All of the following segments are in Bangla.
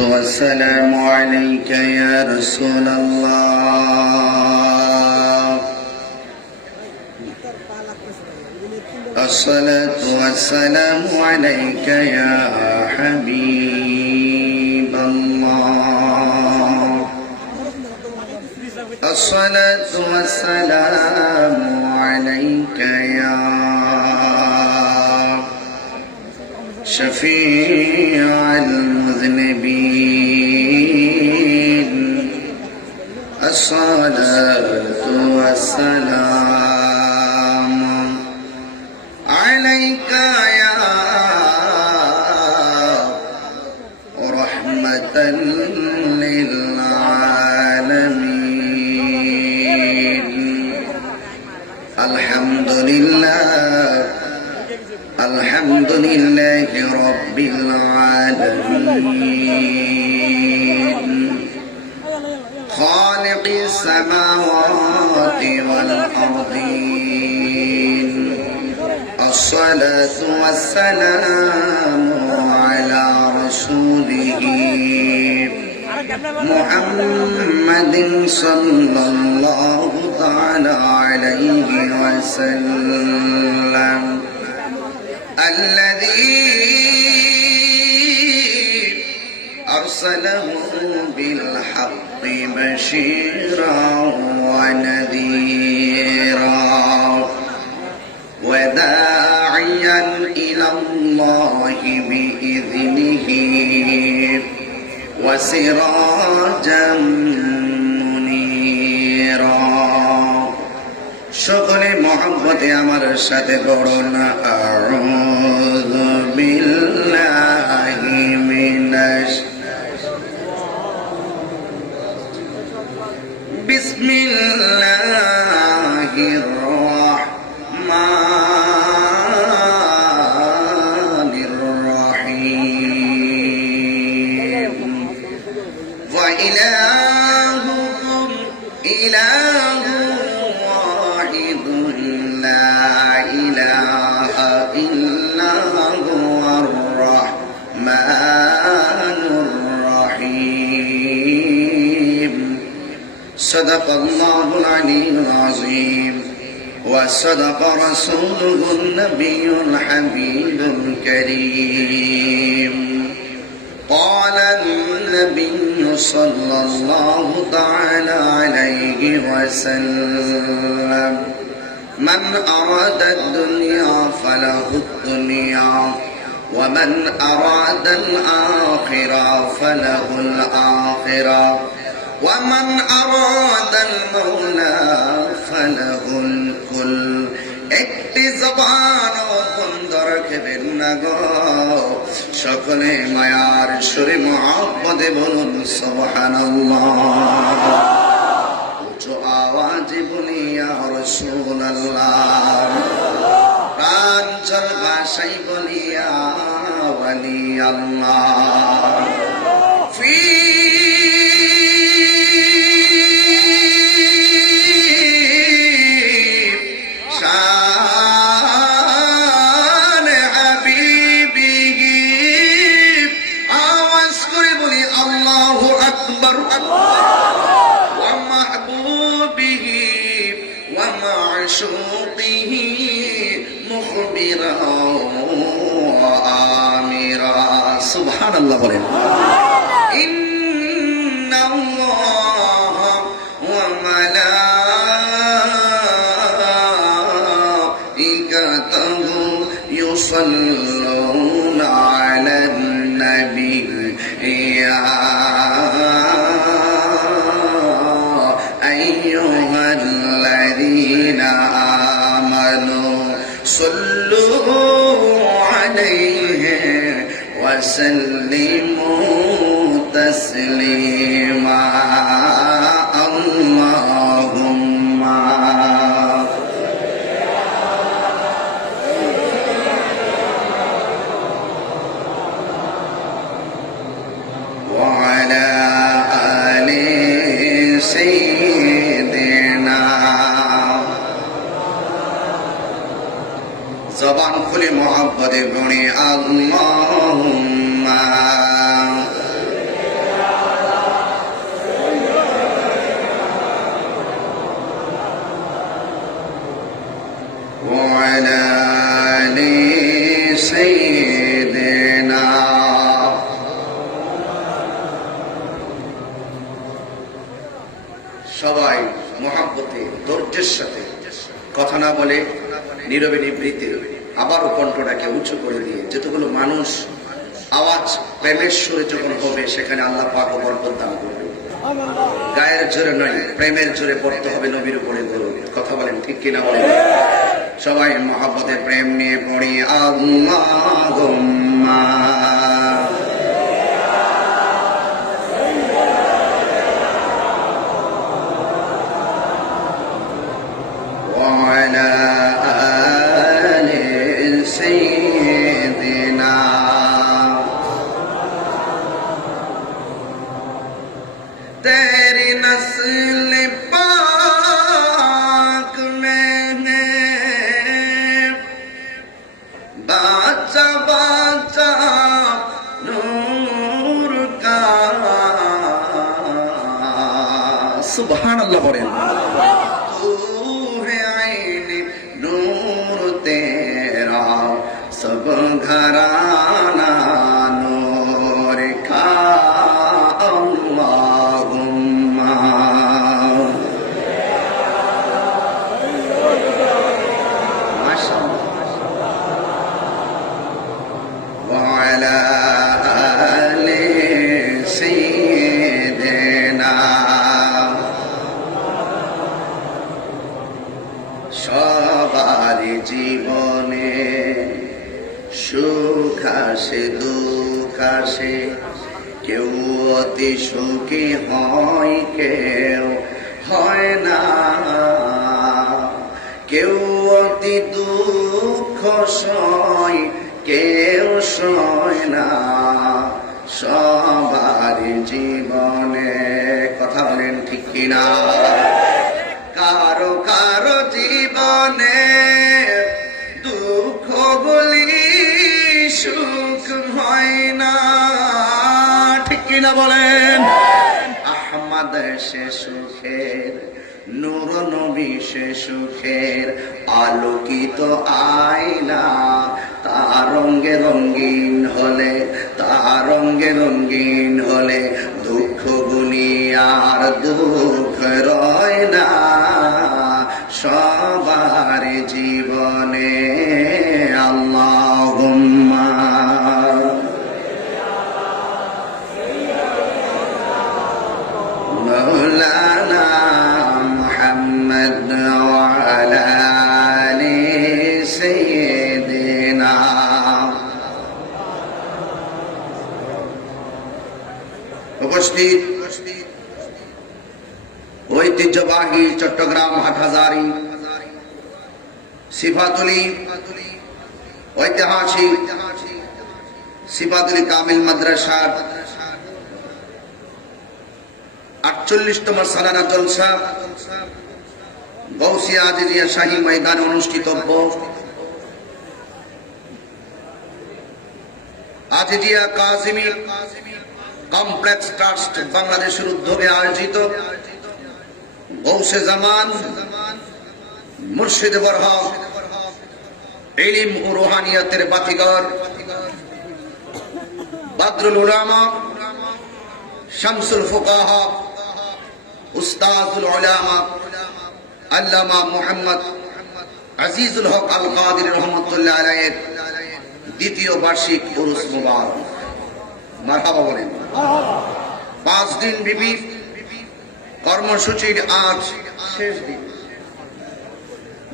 والسلام عليك يا رسول الله الصلاة والسلام عليك يا حبيب الله الصلاة والسلام عليك يا شفيع المذنبين الصلاة والسلام عليك يا رحمة للعالمين الحمد لله رب العالمين خالق السماوات والأرضين الصلاة والسلام على رسوله محمد صلى الله تعالى عليه وسلم الذي أرسله بالحق بشيرا ونذيرا وداعيا إلى الله بإذنه وسراجا منيرا সকলে মহব্বতে আমার সাথে পড়ুন আউযু বিল্লাহি মিনাশ বিসমিল্লাহির রাহমানির রহিম ওয়া ইলাহুকুম ইলাহু صدق الله العلي العظيم وصدق رسوله النبي الحبيب الكريم قال النبي صلى الله تعالى عليه وسلم من أراد الدنيا فله الدنيا ومن أراد الآخرة فله الآخرة ومن أراد المولى فله الكل একটি জবান বন্ধ রাখবেন না গো সকলে মায়ার সুরে মুহাব্বতে বলুন সুবহানাল্লাহ উচ্চ আওয়াজে বলি ইয়া রাসূলুল্লাহ প্রাঞ্জল ভাষায় বলি ইয়া ওয়ালি আল্লাহ ومعشوقه مخبرا وآمرا سبحان الله بولين إن الله وملائكته يصلون على النبي يا أيها الذين آمنوا صلوا عليه وسلموا تسليما اللهم وعلى آل سيدنا زبان খুলে মহব্বতে গুণে আল্লাহুম্মা সবাই মহাব্বতে ধৈর্যের সাথে কথা না বলে নীরবে নিবৃত্তে আবারও কণ্ঠটাকে উঁচু করে দিয়ে যতগুলো মানুষ আওয়াজ প্রেমের সুরে যখন হবে সেখানে আল্লাহ পাক বরকত দান করবে। গায়ের জোরে নয়, প্রেমের জোরে পড়তে হবে নবীর উপরে বলুন। কথা বলেন ঠিক কিনা বলেন? সবাই মহাব্বতে প্রেম নিয়ে পড়ি আল্লাহুম্মা ওয়া আলা আলি সাইয়্যিদিনা तेरी नस्ल पाक में बाचा बाचा नूर का सुभान अल्लाह बोले तू है आईन नूर तेरा सब घराना नूर का সবার জীবনে সুখ আসে দুঃখ আসে, কেউ অতি সুখী হয় কেউ হয় না, কেউ অতি দুঃখ সয় কেউ সয় না। সবার জীবনে কথা বলেন ঠিক কিনা? কারো কারো জীবনে দুঃখ বলি সুখ হয় না, ঠিক কিনা বলেন? আহমদ সে সুখের, নূর নবী সে সুখের আলোকিত আয়না, তার রঙে রঙিন হলে, তার রঙে রঙিন হলে দুঃখ দুনিয়ার দুঃখ রয় না। সবার জীবনে আল্লাহুম্মা মাওলানা মুহাম্মদ ওয়া আলা আলি সাইয়্যিদিনা। উপস্থিত ঐতিহ্যবাহী চট্টগ্রাম হাটহাজারী সিফাতুলি ঐতিহাসিক সিফাতুলি কামিল মাদ্রাসার 48তম সালানা জলসা গৌসিয়া আজিজিয়া শাহী ময়দানে অনুষ্ঠিতব্য আজিজিয়া কাজিমি কমপ্লেক্স ট্রাস্ট বাংলাদেশের উদ্যোগে আয়োজিত গৌসে জামান মুর্শিদ বরহক ইলম ও রুহানিয়াতের বাতিঘর বদরুল উলামা শামসুল ফুকাহা উস্তাদুল উলামা আল্লামা মুহাম্মদ আজিজুল হক আল কাদির রহমাতুল্লাহ আলাইহির দ্বিতীয় বার্ষিক উরুস মুবারক। মারহাবা বলেন। 5 দিন ব্যাপী কর্মসূচির আজ শেষ দিন।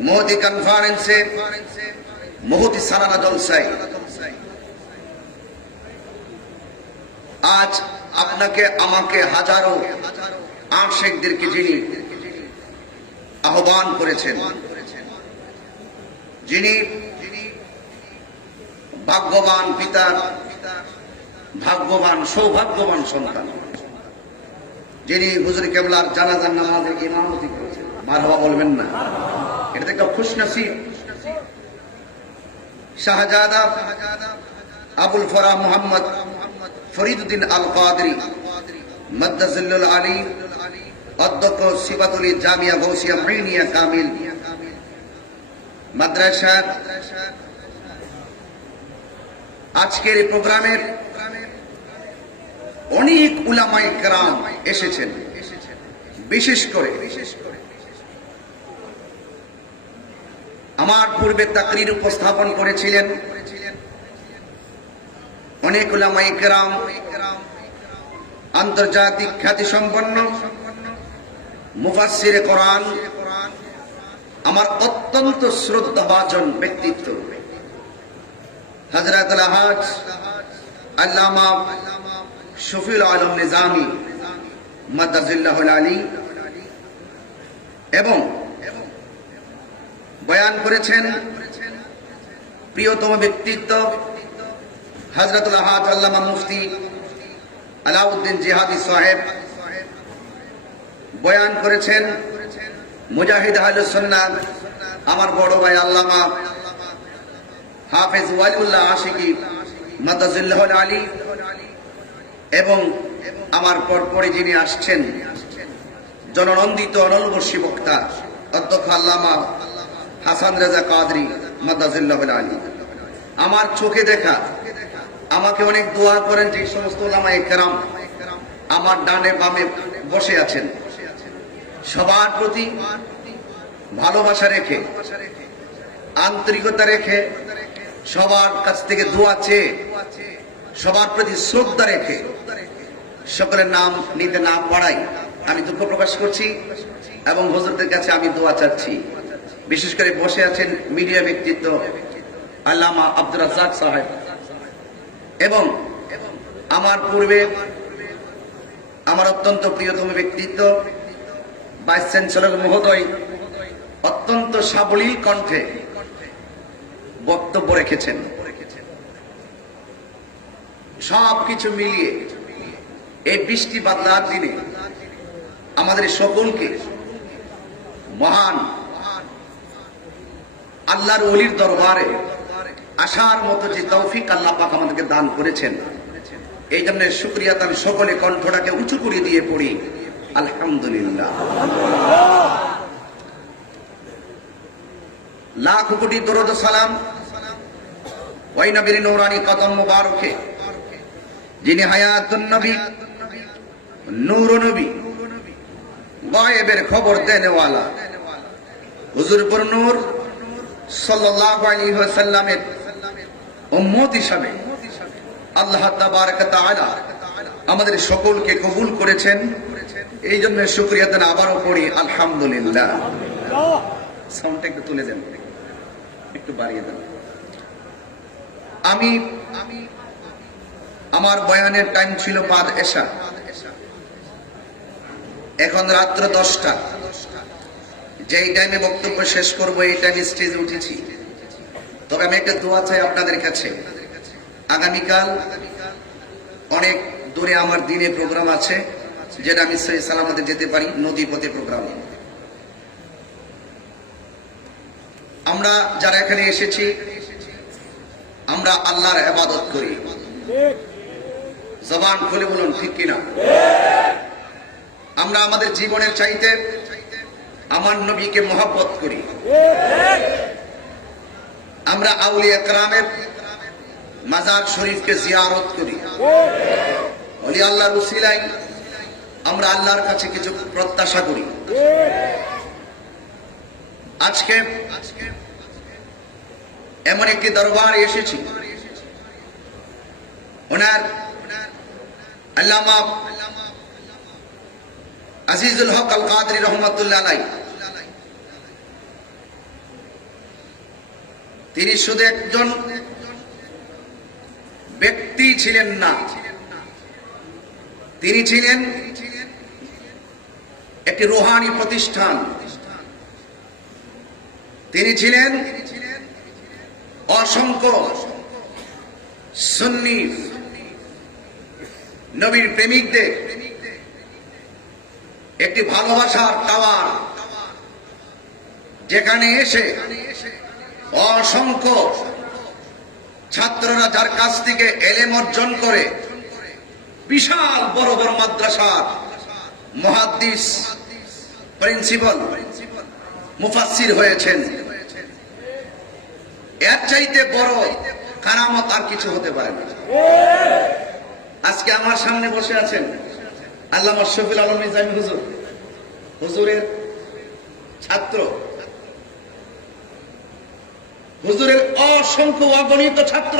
মোদি কনফারেন্সে মোদি সালানা জলসায় আজ আপনাকে আমাকে হাজারো আশিকদেরকে যিনি আহ্বান করেছেন, যিনি ভাগ্যবান পিতার ভাগ্যবান সৌভাগ্যবান সন্তান, যিনি হুজুর কেবলার জানাজার নামাজে ইমামতি করেছেন। মারহাবা বলবেন না? এটা একটা খুশনসিব শাহজাদা আবুল ফরাহ মোহাম্মদ ফরিদউদ্দিন আল কাদরি মাদ্দাজিল্লুল আলী অধ্যক্ষ সিফাতুলি জামিয়া গৌসিয়া মিনিয়া কামিল মাদ্রাসা আজকের এই প্রোগ্রামের অনেক উলামায়ে কেরাম এসেছেন, বিশেষ করে আমার পূর্বে তাকরীর উপস্থাপন করেছিলেন অনেক উলামায়ে কেরাম, আন্তর্জাতিক খ্যাতি সম্পন্ন মুফাসসিরে কোরআন, আমার অত্যন্ত শ্রদ্ধাভাজন ব্যক্তিত্ব হযরত আল-হাজ আল্লামা শফিউল আলম নিজামী মাদ্দাজিল্লাহুল আলী, এবং বয়ান করেছেন প্রিয়তম ব্যক্তিত্ব হযরত আল-হাজ আল্লামা মুফতি আলাউদ্দিন জিহাদি সাহেব, বয়ান করেছেন মুজাহিদ আহলুস সুন্নাহ আমার বড় ভাই আল্লামা হাফেজ ওয়ালিউল্লাহ আশিকি মাদ্দাজিল্লাহুল আলী, এবং আমার পরপরে যিনি আসছেন জননন্দিত অনলবর্ষী বক্তা অধ্যক্ষ আল্লামা হাসান রেজা কাদরি মাদ্দাজিল্লাহুল আলী। আমার চোখে দেখা, আমাকে অনেক দোয়া করেন যে সমস্ত উলামায়ে কেরাম আমার ডানে বামে বসে আছেন, সবার প্রতি ভালোবাসা রেখে, আন্তরিকতা রেখে, সবার কাছ থেকে দোয়া চেয়ে, সবার প্রতি শ্রদ্ধা রেখে, সকলের নাম নিতে না পারাই আমি দুঃখ প্রকাশ করছি এবং হুজুরদের কাছে আমি দোয়া চাচ্ছি। বিশেষ করে বসে আছেন মিডিয়া ব্যক্তিত্ব আল্লামা আব্দুর রাজ্জাক সাহেব, এবং আমার পূর্বে আমার অত্যন্ত প্রিয়তম ব্যক্তিত্ব ভাইস চ্যান্সেলর মহোদয় অত্যন্ত সাবলীল কণ্ঠে বক্তব্য রেখেছেন। সবকিছু মিলিয়ে এই বৃষ্টি বাদলার দিনে আমাদের সকলকে মহান আল্লাহর ওলির দরবারে আসার মতো যে তৌফিক আল্লাহ পাক আমাদেরকে দান করেছেন, এই জন্য শুকরিয়া তার সকলে কণ্ঠটাকে উঁচু করে দিয়ে পড়ি আলহামদুলিল্লাহ। লাখ কোটি দরুদ সালাম ওই নবীর নূরানি কদম মুবারকে, যিনি হায়াতুন নবী, নূর নবী, গায়েবের খবর দেনেওয়ালা হুজুরপুর নূর সাল্লাল্লাহু আলাইহি ওয়াসাল্লামের উম্মত হিসাবে আল্লাহ তাবারক ওয়া তাআলা আমাদের সকলকে কবুল করেছেন। এই জন্য শুকরিয়া দেন আবারও পড়ি আলহামদুলিল্লাহ। সাউন্ডটা একটু তুলে দেন, একটু বাড়িয়ে দেন। আমি আমার বয়ানের টাইম ছিল বাদ এশা, এখন রাত্র 10টা। যেই টাইমে বক্তব্য শেষ করব এই টাইমে স্টেজে উঠেছি। তবে আমি একটা দোয়া চাই আপনাদের কাছে। আগামীকাল অনেক দূরে আমার দিনে প্রোগ্রাম আছে, যেটা আমি সহি সালামতে যেতে পারি, নদী পথে প্রোগ্রাম। আমরা যারা এখানে এসেছি আমরা আল্লাহর ইবাদত করি, জবান খুলে বলুন ঠিক কিনা? আমরা আমাদের জীবনের চাইতে আমার নবীকে মহব্বত করি। আমরা আউলিয়া কেরামের মাজার শরীফকে জিয়ারত করি। ওলি আল্লাহর উসিলায় আমরা আল্লাহর কাছে কিছু প্রত্যাশা করি। আজকে এমন একটি দরবারে এসেছি, ওনার আল্লামা আজিজুল হক আল কাদরি রহমাতুল্লাহ আলাইহি, তিনি শুধু একজন ব্যক্তি ছিলেন না, তিনি ছিলেন একটি রুহানি প্রতিষ্ঠান। তিনি ছিলেন অসংখ্য সুন্নি নবীর প্রেমিকদের একটি ভালোবাসার টাওয়ার, যেখানে এসে অসংখ্য ছাত্ররা যার কাছ থেকে এলেম অর্জন করে বিশাল বড় বড় মাদ্রাসার মুহাদ্দিস, প্রিন্সিপাল, মুফাসসির হয়েছেন। এর চাইতে বড় কারামত আর কিছু হতে পারে না। আজকে আমার সামনে বসে আছেন আল্লামা শফিউল আলম নিজামী হুজুর, হুজুরের ছাত্র, হুজুরের অসংখ্য অগণিত ছাত্র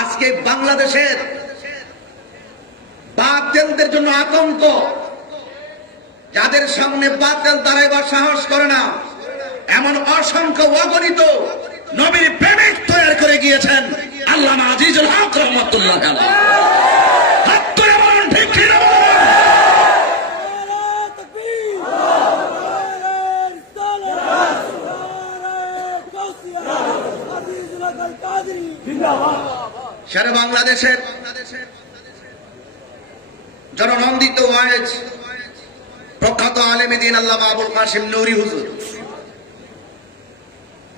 আজকে বাংলাদেশের বাতিলদের জন্য আতঙ্ক, যাদের সামনে বাতিল দাঁড়াইবার সাহস করে না, এমন অসংখ্য অগণিত নবীর প্রেমিক তৈরি করে গিয়েছেন আল্লামা আজিজুল হক রহমাতুল্লাহ আলাইহি। হাত তুলে বলুন ঠিক কি না বলুন? সারা বাংলাদেশের জননন্দিত ওয়াইজ প্রখ্যাত আলেম দ্বীন আল্লামা আবুল কাসিম নূরী হুজুর,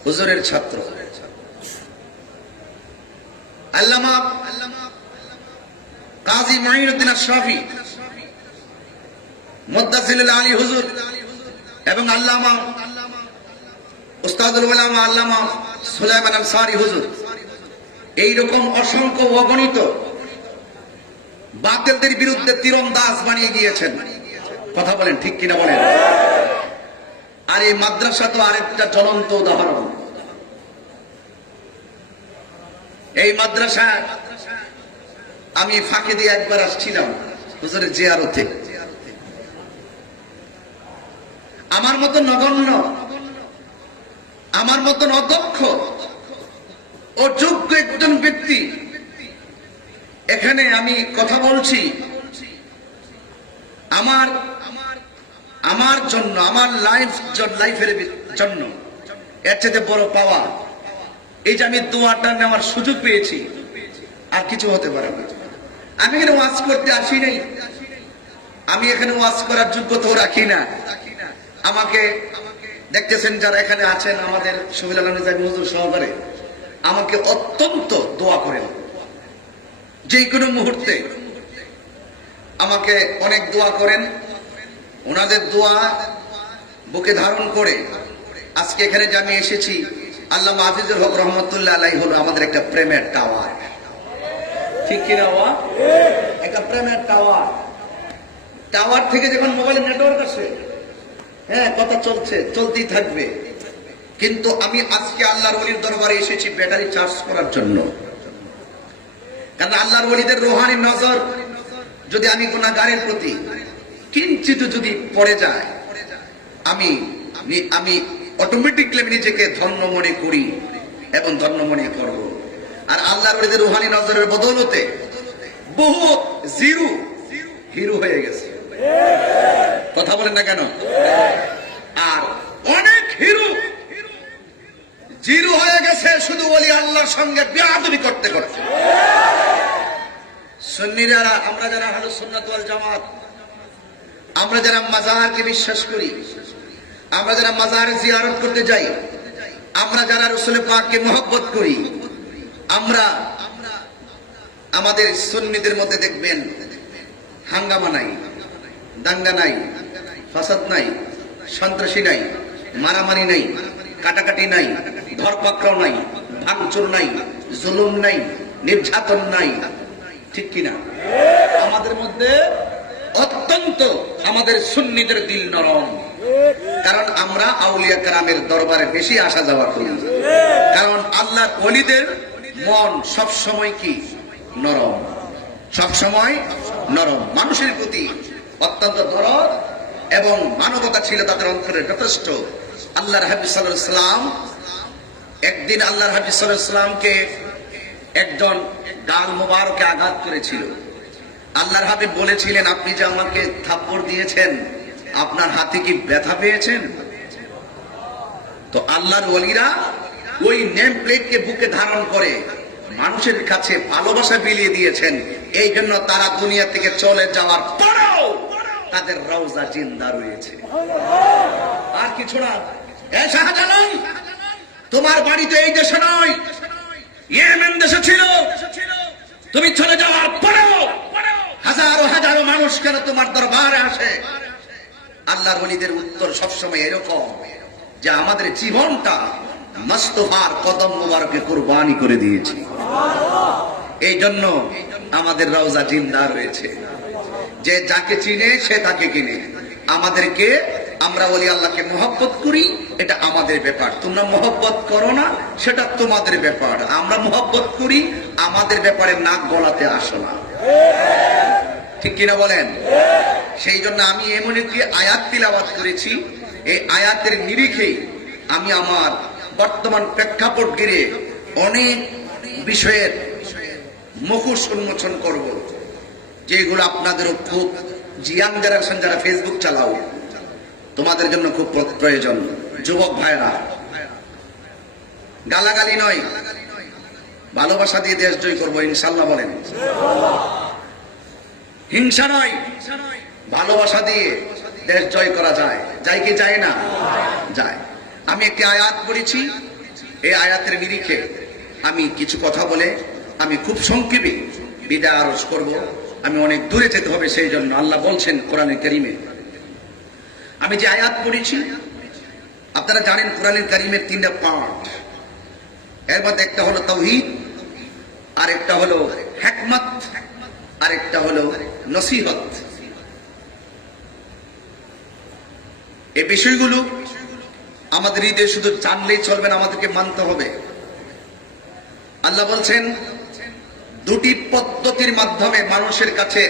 হুজুরের ছাত্র আল্লামা কাজী মাইনুদ্দিন আশরাফি, মুদ্দাসিলুল আলী হুজুর এবং আল্লামা উস্তাদুল উলামা আল্লামা সুলাইমান আনসারী হুজুর, এইরকম অসংখ্য অগণিত বাতিলদের বিরুদ্ধে তীরন্দাজ বানিয়ে গিয়েছেন। কথা বলেন ঠিক কিনা বলেন? আর এই মাদ্রাসা তো আরেকটা জ্বলন্ত উদাহরণ। এই মাদ্রাসা আমি ফাঁকে দিয়ে একবার আসছিলাম হুজুরের জিয়ারতে। আমার মতো নগণ্য, আমার মতন অদক্ষ, অযোগ্য একজন ব্যক্তি এখানে আমি কথা বলছি, আমার জন্য, আমার লাইফের জন্য এর চাইতে বড় পাওয়া এই যে আমি দোয়াটা নেওয়ার সুযোগ পেয়েছি, আর কিছু হতে পারে না। আমি এখানে ওয়াজ করতে আসি নাই, আমি এখানে ওয়াজ করার যোগ্যতাও রাখি না। আমাকে দেখতেছেন যারা এখানে আছেন, আমাদের শহীদ আলম হুজুর সহকারে আমাকে অত্যন্ত দোয়া করেন, যে কোনো মুহূর্তে আমাকে অনেক দোয়া করেন। ওনাদের দোয়া বুকে ধারণ করে আজকে এখানে যে আমি এসেছি, আল্লামা হাফিজুল হক রহমতুল্লাহ আলাইহি হলো আমাদের একটা প্রেমের টাওয়ার। ঠিক কিনা? একটা প্রেমের টাওয়ার। টাওয়ার থেকে যখন মোবাইলের নেটওয়ার্ক আসে, হ্যাঁ কথা চলছে, চলতেই থাকবে। কিন্তু আমি আজকে আল্লাহর ওলির দরবারে এসেছি ব্যাটারি চার্জ করার জন্য। কারণ আল্লাহর ওলিদের রুহানি নজর যদি আমি গুনাহগারের প্রতি কিঞ্চিত যদি পড়ে যায়, আমি অটোমেটিকলি নিজেকে ধন্য মনে করি এবং ধন্য মনে করব। আর আল্লাহর ওলিদের রুহানি নজরের বদৌলতে বহু জিরো হিরো হয়ে গেছে। কথা বলেন না কেন? আর অনেক হিরো জিরো হয়ে গেছে শুধু ওলি আল্লাহর সঙ্গে বেয়াদবি করতে করতে। সুন্নিরা, আমরা যারা আহলুস সুন্নাত ওয়াল জামাত, আমরা যারা মাজারকে বিশ্বাস করি, আমরা যারা মাজারে জিয়ারত করতে যাই, আমরা যারা রাসূল পাককে মহব্বত করি, আমরা আমাদের সুন্নিদের মধ্যে দেখবেন হাঙ্গামা নাই, দাঙ্গা নাই, ফাসাদ নাই, সন্ত্রাসী নাই, মারামারি নাই, কাটাকাটি নাই, ধরপাকড়াও নাই, ভাঙচুর নাই, জুলুম নাই, নির্যাতন নাই। ঠিক কিনা? আমাদের মধ্যে অত্যন্ত আমাদের সুন্নিদের দিল নরম, কারণ আমরা আউলিয়া কেরামের দরবারে বেশি আসা যাওয়া করি। কারণ আল্লাহর ওলিদের মন সব সময় কি নরম, সব সময় নরম, মানুষের প্রতি অত্যন্ত দরদ এবং মানবতা ছিল তাদের অন্তরে যথেষ্ট। আল্লাহর হাবিব সাল্লাল্লাহু আলাইহি ওয়াসাল্লাম একদিন আল্লাহর হাবিব সাল্লাল্লাহু আলাইহি ওয়াসাল্লামকে একজন গাল মোবারকে আঘাত করেছিল। আল্লাহর হাবিব বলেছিলেন, আপনি যে আমাকে থাপ্পড় দিয়েছেন, আপনার হাতে কি ব্যথা পেয়েছেন? তো আল্লাহর ওলিরা ওই নেম প্লেটকে বুকে ধারণ করে মানুষের কাছে ভালোবাসা বিলিয়ে দিয়েছেন। এই জন্য তারা দুনিয়া থেকে চলে যাওয়ার পরেও তাদের রওজা জিন্দা রয়েছে। আর কিছু না। এই শাহজালাল, তোমার বাড়ি তো এই দেশে নয়, ইয়েমেন দেশে ছিল। তুমি চলে যাওয়ার পরেও হাজারো হাজারো মানুষ কেন তোমার দরবারে আসে? আল্লাহর ওলিদের উত্তর সবসময় এরকম যে আমাদের জীবনটা মুস্তাফার কদম মোবারকে কুরবানি করে দিয়েছি, এই জন্য আমাদের রওজা জিন্দা রয়েছে। যে যাকে চিনে সে তাকে কিনে, আমাদেরকে, আমরা বলি আল্লাহকে মহব্বত করি, এটা আমাদের ব্যাপার। তোমরা মহব্বত করো না, সেটা তোমাদের ব্যাপার। আমরা মহব্বত করি, আমাদের ব্যাপারে নাক গলাতে আসো না। ঠিক কিনা বলেন? সেই জন্য আমি এমন একটি আয়াত তিলাওয়াত করেছি, এই আয়াতের নিরিখেই আমি আমার বর্তমান প্রেক্ষাপট ঘিরে অনেক বিষয়ের মুখোশ উন্মোচন করব, যেগুলো আপনাদেরও খুব, জিয়াং জেনারেশন যারা ফেসবুক চালাও, তোমাদের জন্য খুব প্রয়োজন। যুবক ভাইরা, গালাগালি নয়, ভালোবাসা দিয়ে দেশ জয় করবো ইনশাল্লাহ। বলেন হিংসা নয়, ভালোবাসা দিয়ে দেশ জয় করা যায়। যায় কি যায় না? যায়। আমি একটি আয়াত পড়েছি, এই আয়াতের নিরিখে আমি কিছু কথা বলে আমি খুব সংক্ষেপে বিদায় আরজ করব। আমি অনেক দূরে যেতে হবে, সেই জন্য আল্লাহ বলছেন কোরআনে কারীমে, আমি যে আয়াত পড়েছি, আপনারা জানেন কোরআনে কারীমের 3টা পার্ট। এর মধ্যে একটা হলো তাওহীদ, আর একটা হলো হিকমত, আর একটা হলো নসিহত। এই বিষয়গুলো আমাদের হৃদয়ে শুধু জানলেই চলবে না, আমাদেরকে মানতে হবে। আল্লাহ বলছেন, দুটি পদ্ধতির মাধ্যমে মানুষের কাছে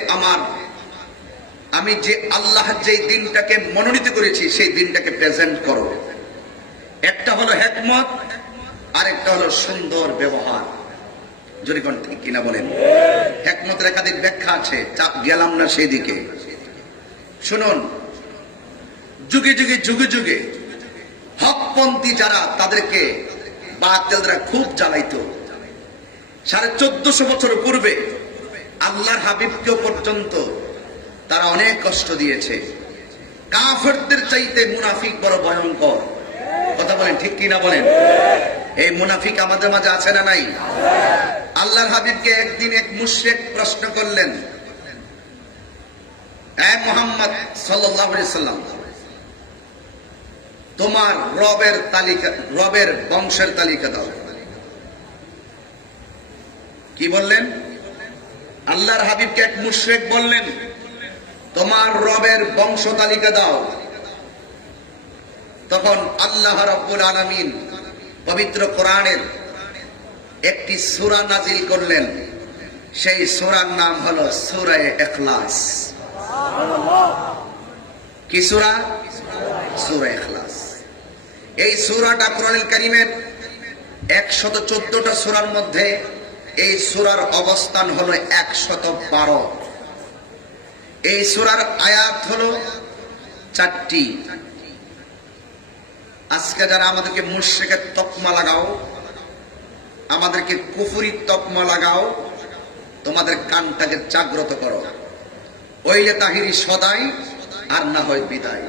আমি যে আল্লাহ যে দিনটাকে মনোনীত করেছি সেই দিনটাকে প্রেজেন্ট করো। একটা হলো হিকমত, আর একটা হলো সুন্দর ব্যবহার। যদি কোন ঠিক কিনা বলেন? হিকমতের একাধিক ব্যাখ্যা আছে, গেলাম না সেই দিকে। শুনুন, যুগে যুগে যুগে যুগে হকপন্থী যারা, তাদেরকে বাতিলরা খুব জ্বালাইতো। 1450 বছর পূর্বে আল্লাহর হাবিবকেও পর্যন্ত তারা অনেক কষ্ট দিয়েছে। কাফেরদের চাইতে মুনাফিক বড় ভয়ঙ্কর। কথা বলেন ঠিক কিনা বলেন? এই মুনাফিক আমাদের মাঝে আছে না নাই? আল্লাহর হাবিবকে একদিন এক মুশরিক প্রশ্ন করলেন, এ মুহাম্মদ সাল্লাল্লাহু আলাইহি সাল্লাম, তোমার রবের তালিকা, রবের বংশের তালিকা দাও। কি বললেন? আল্লাহর হাবিবকে এক মুশরিক বললেন, তোমার রবের বংশ তালিকা দাও। তখন আল্লাহ রাব্বুল আলামিন পবিত্র কোরআনের একটি সূরা নাজিল করলেন। সেই সূরার নাম হলো সূরা ইখলাস। কি সূরা? সূরা ইখলাস। এই সূরাটা কোরআনুল কারীমের 114টা সূরার মধ্যে এই সূরার অবস্থান হলো 112। এই সূরার আয়াত হলো 4টি। আজকে যারা আমাদেরকে মুশরিকের তকমা লাগাও, আমাদেরকে কুফরির তকমা লাগাও, তোমাদের কানটাকে জাগ্রত করো। ওইলে তাহিরি সদাই, আর না হয় বিদায়।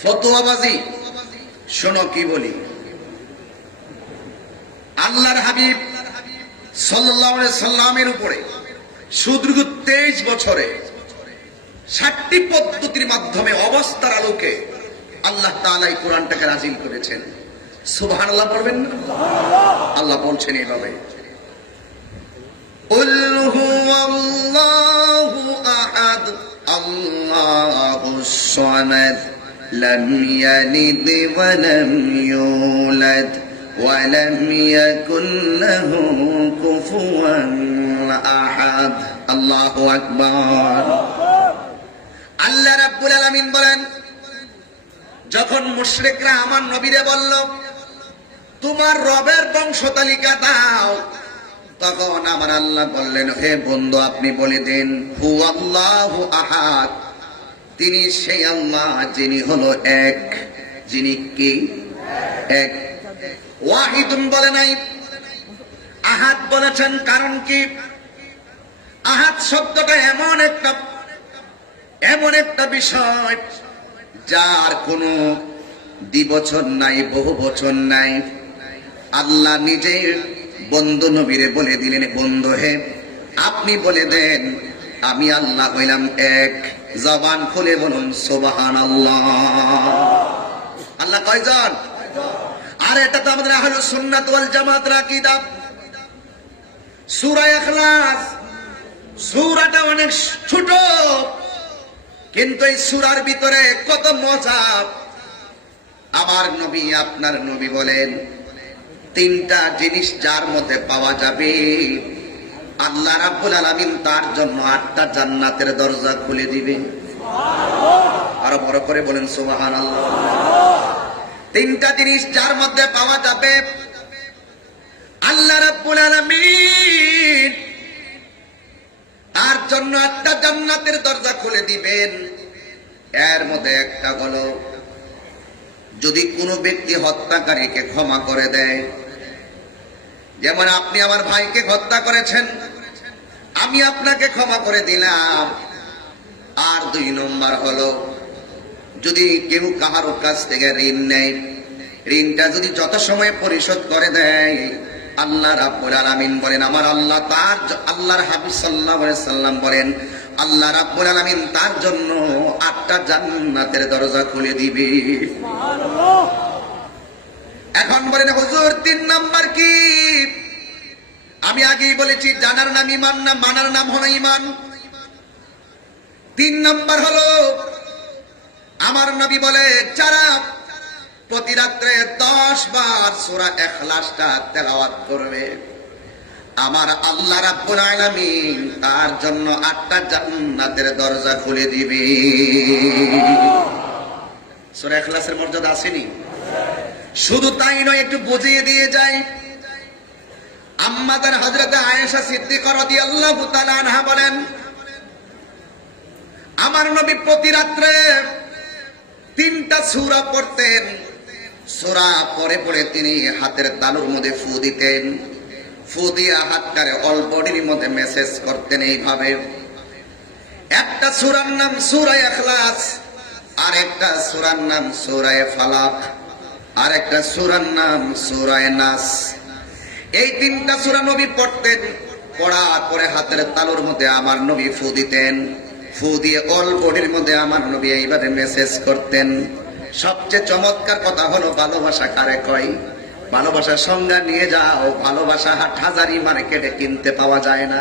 ফতোয়াবাজি শোনো কি বলি। আল্লাহর হাবিব সাল্লাল্লাহু আলাইহি সাল্লামের উপরে সুদীর্ঘ 23 বছরে 60টি পদ্ধতির মাধ্যমে অবস্থার আলোকে আল্লাহ তাআলা এই কোরআনটাকে নাযিল করেছেন। সুবহানাল্লাহ পড়বেন না? আল্লাহ বলছেন এইভাবে, কুল হুয়াল্লাহু আহাদ আল্লাহুস সামাদ লাম ইয়ালিদ ওয়া লাম ইউলাদ ওয়া লাম ইয়াকুল লাহু কুফুয়ান আহাদ। আল্লাহু আকবার। আল্লাহ রাব্বুল আলামিন বলেন, যখন মুশরিকরা আমার নবীরে বলল তোমার রবের বংশ তালিকা দাও, তখন আমার আল্লাহ বললেন, হে বন্ধু আপনি বলে দিন, হু আল্লাহু আহাদ, তিনি সেই আল্লাহ যিনি হলো এক। যিনি কি? এক। ওয়াহিদুন বলে নাই, আহাদ বলেছেন। কারণ কি? আহাদ শব্দটা এমন একটা বিষয় যার কোনো দ্বিবচন নাই, বহু বচন নাই। আল্লাহ নিজে বন্ধু নবীরে বলে দিলেন, বন্ধু হে আপনি বলে দেন আমি আল্লাহ হইলাম এক। জবান খুলে বলুন সুবহানাল্লাহ। আল্লাহ কয়জন? আর এটা তো আমাদের আহলুস সুন্নাত ওয়াল জামাতের আকীদা। সূরা ইখলাস সূরাটা অনেক ছোট, কিন্তু এই সূরার ভিতরে কত মজা। আমার নবী, আপনার নবী বলেন, তিনটা জিনিস যার মধ্যে পাওয়া যাবে, আল্লাহ রাব্বুল আলামিন তার জন্য 8টা জান্নাতের দরজা খুলে দিবে। আরো বড় করে বলেন সুবহানাল্লাহ। তিনটা জিনিস যার মধ্যে পাওয়া যাবে, আল্লাহ রাব্বুল আলামিন তার জন্য 8টা জান্নাতের দরজা খুলে দিবেন। এর মধ্যে একটা হলো, যদি কোনো ব্যক্তি হত্যাকারীকে ক্ষমা করে দেয়, যেমন আপনি আমার ভাইকে হত্যা করেছেন, আমি আপনাকে ক্ষমা করে দিলাম। আর 2 নম্বর হলো, যদি কেউ কাহারও কাছ থেকে ঋণ নেয়, ঋণটা যদি যত সময় পরিশোধ করে দেয়, আল্লাহ রাব্বুল আলামিন বলেন, আমার আল্লাহ তার, আল্লাহর হাবিব সাল্লাল্লাহু আলাইহি সাল্লাম বলেন, আল্লাহ রাব্বুল আলামিন তার জন্য 8টা জান্নাতের দরজা খুলে দিবে। সুবহানাল্লাহ। এখন বলেন হুজুর 3 নাম্বার কি? আমি আগেই বলেছি, জানার নাম ঈমান না, মানার নাম হলো ঈমান। 3 নাম্বার হলো, আমার নবী বলে, যারা প্রতি রাত্রে 10 বার সূরা ইখলাসটা তেলাওয়াত করবে, আমার আল্লাহ রাব্বুল আলামিন তার জন্য 8টা জান্নাতের দরজা খুলে দিবে। সূরা ইখলাসের মর্যাদা আসেনি? শুধু তাই নয়, একটু বুঝিয়ে দিয়ে যাই। আম্মাজান হযরত আয়েশা সিদ্দিকা রাদিয়াল্লাহু তাআলা আনহা বলেন, আমার নবী প্রতি রাত্রে 3টা সূরা পড়তেন। সূরা পড়ে পড়ে তিনি হাতের তালুর মধ্যে ফু দিতেন। ফু দিয়ে হাতটারে অল্পটির মধ্যে মেসেজ করতেন এইভাবে। একটা সূরার নাম সূরা ইখলাস, আর একটা সূরার নাম সূরা ফালাক, আর একটা সূরার নাম সূরা নাস। এই 3টা সূরা নবী পড়তেন। পড়ার পরে হাতের তালুর মধ্যে আমার নবী ফু দিতেন। ফু দিয়ে অল্পটির মধ্যে আমার নবী এইভাবে মেসেজ করতেন। সবচেয়ে চমৎকার কথা হলো, ভালোবাসা কারে কয়? ভালোবাসার সংজ্ঞা নিয়ে যাও, ভালোবাসা হাটহাজারি মার্কেটে কিনতে পাওয়া যায় না।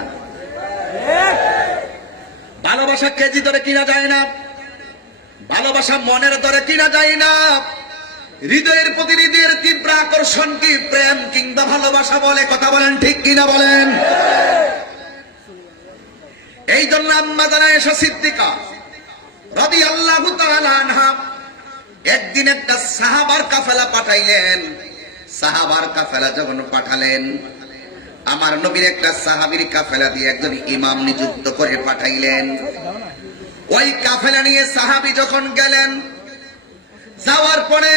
ভালোবাসা কেজি দরে কিনা যায় না, ভালোবাসা মনের দরে কিনা যায় না। হৃদয়ের প্রতি হৃদয়ের তীব্র আকর্ষণ কি প্রেম কিংবা ভালোবাসা বলে? কথা বলেন, ঠিক কিনা বলেন? এই জন্য আম্মা আয়েশা সিদ্দিকা রাদিয়াল্লাহু তাআলা আনহা একদিন একটা সাহাবার কাফেলা পাঠাইলেন। সাহাবার কাফেলা যখন পাঠালেন, আমার নবীর একটা সাহাবীর কাফেলা দিয়ে একজন ইমাম নিযুক্ত করে পাঠাইলেন। ওই কাফেলা নিয়ে সাহাবী যখন গেলেন, যাওয়ার পরে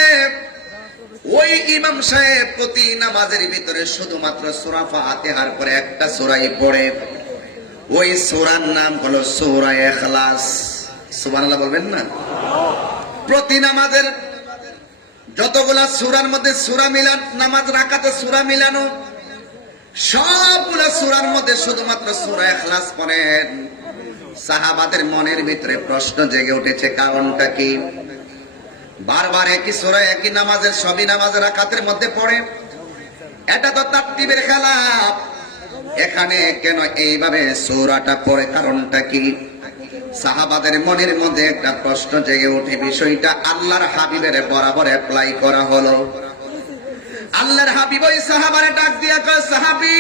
ওই ইমাম সাহেব প্রতি নামাজের ভিতরে শুধুমাত্র সূরা ফাতিহার পরে একটা সূরাই পড়ে। ওই সূরার নাম হলো সূরা ইখলাস। সুবহানাল্লাহ বলবেন না? প্রতি নামাজের যতগুলা সূরার মধ্যে সূরা মিলান, নামাজ রাকাতে সূরা মিলানো, সবগুলা সূরার মধ্যে শুধুমাত্র সূরা ইখলাস পড়েন। সাহাবাদের মনের ভিতরে প্রশ্ন জেগে উঠেছে, কারণটা কি? বারবার একই সূরা একই নামাজের সবই নামাজের রাকাতের মধ্যে পড়ে, এটা তো তারতিবের খেলাফ। এখানে কেন এইভাবে সূরাটা পড়ে, কারণটা কি? সাহাবাদের মনের মধ্যে একটা প্রশ্ন জেগে ওঠে। বিষয়টা আল্লাহর হাবিবের বরাবর অ্যাপ্লাই করা হলো। আল্লাহর হাবিব ওই সাহাবারে ডাক দিয়া কয়, সাহাবী,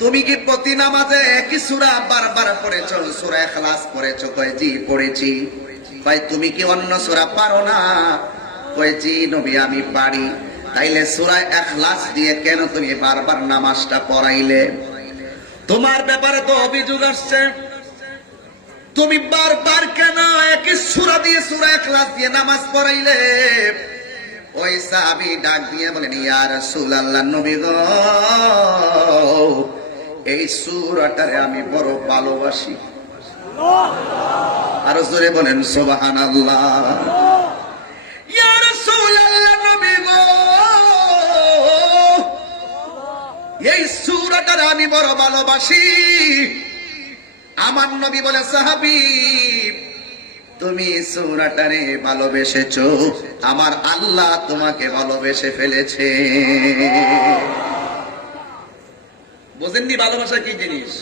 তুমি কি প্রতি নামাজে একই সূরা বারবার পড়েছো? সূরা ইখলাস পড়েছো? কয় জি পড়েছি। কয় তুমি কি অন্য সূরা পারো না? কয় জি নবী আমি পারি। তাইলে সূরা ইখলাস দিয়ে কেন তুমি বারবার নামাজটা পড়াইলে? তোমার ব্যাপারে তো অভিযোগ আসছে, তুমি বারবার কেন একই সূরা দিয়ে সূরা ইখলাস দিয়ে নামাজ পড়াইলে? ওই সাহাবী ডাক দিয়ে বলেন, ইয়া রাসূলুল্লাহ, নবী গো, এই সূরাটারে আমি বড় ভালোবাসি। আরো জোরে বলেন সুবহানাল্লাহ। ইয়া রাসূলুল্লাহ, নবী গো, এই সূরাটারে আমি বড় ভালোবাসি। আমার নবী বলে, সাহাবী, তুমি সূরাটারে ভালোবেসেছো, আমার আল্লাহ তোমাকে ভালোবেসে ফেলেছে। বোঝেননি ভালোবাসা কি জিনিস?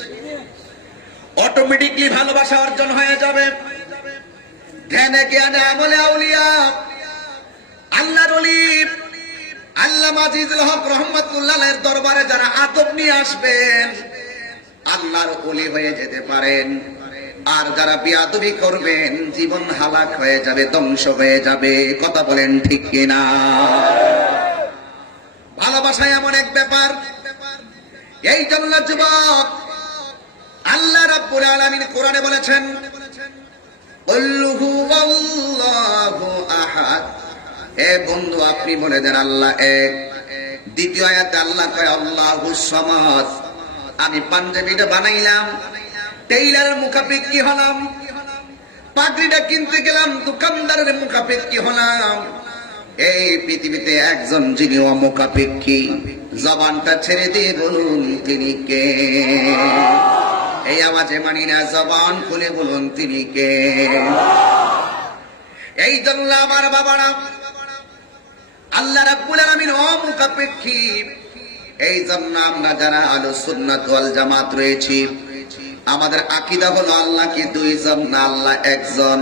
অটোমেটিকলি ভালোবাসা অর্জন হয়ে যাবে। ধ্যানে জ্ঞানে আমলে আউলিয়া আল্লাহর ওলি আল্লামা আজিজুল হক রহমাতুল্লাহের দরবারে যারা আদব নিয়ে আসবেন আল্লাহর ওলি হয়ে যেতে পারেন। আর যারা বিয়াদবি করবেন জীবন হালাক হয়ে যাবে, ধ্বংস হয়ে যাবে। কথা বলেন ঠিক কিনা? ভালোবাসা এমন এক ব্যাপার, এই জন্য যুবক আল্লাহ রাব্বুল আলামিন কোরআনে বলেছেন কুল হুয়াল্লাহু আহাদ। হে বন্ধু আপনি বলে দেন আল্লাহ এক। দ্বিতীয় আয়াতে আল্লাহ কয় আল্লাহুস সামাদ। আমি পাঞ্জাবিটা বানাইলাম, টেইলারের মুখাপেক্ষী হলাম, পাগড়িটা কিনতে গেলাম, দোকানদারের মুখাপেক্ষী হলাম। এই পৃথিবীতে একজন যিনি অমুখাপেক্ষী, জবানটা ছেড়ে দিয়ে বলুন তিনি কে? এই আওয়াজে মানি না, জবান খুলে বলুন তিনি কে? এই জন্য আমার বাবারা আল্লাহ রাব্বুল আলামিন অমুখাপেক্ষী। এই জন্য আমরা যারা আহলুস সুন্নাত ওয়াল জামাত রয়েছি আমাদের আকীদা হলো আল্লাহ কি দুইজন না আল্লাহ একজন?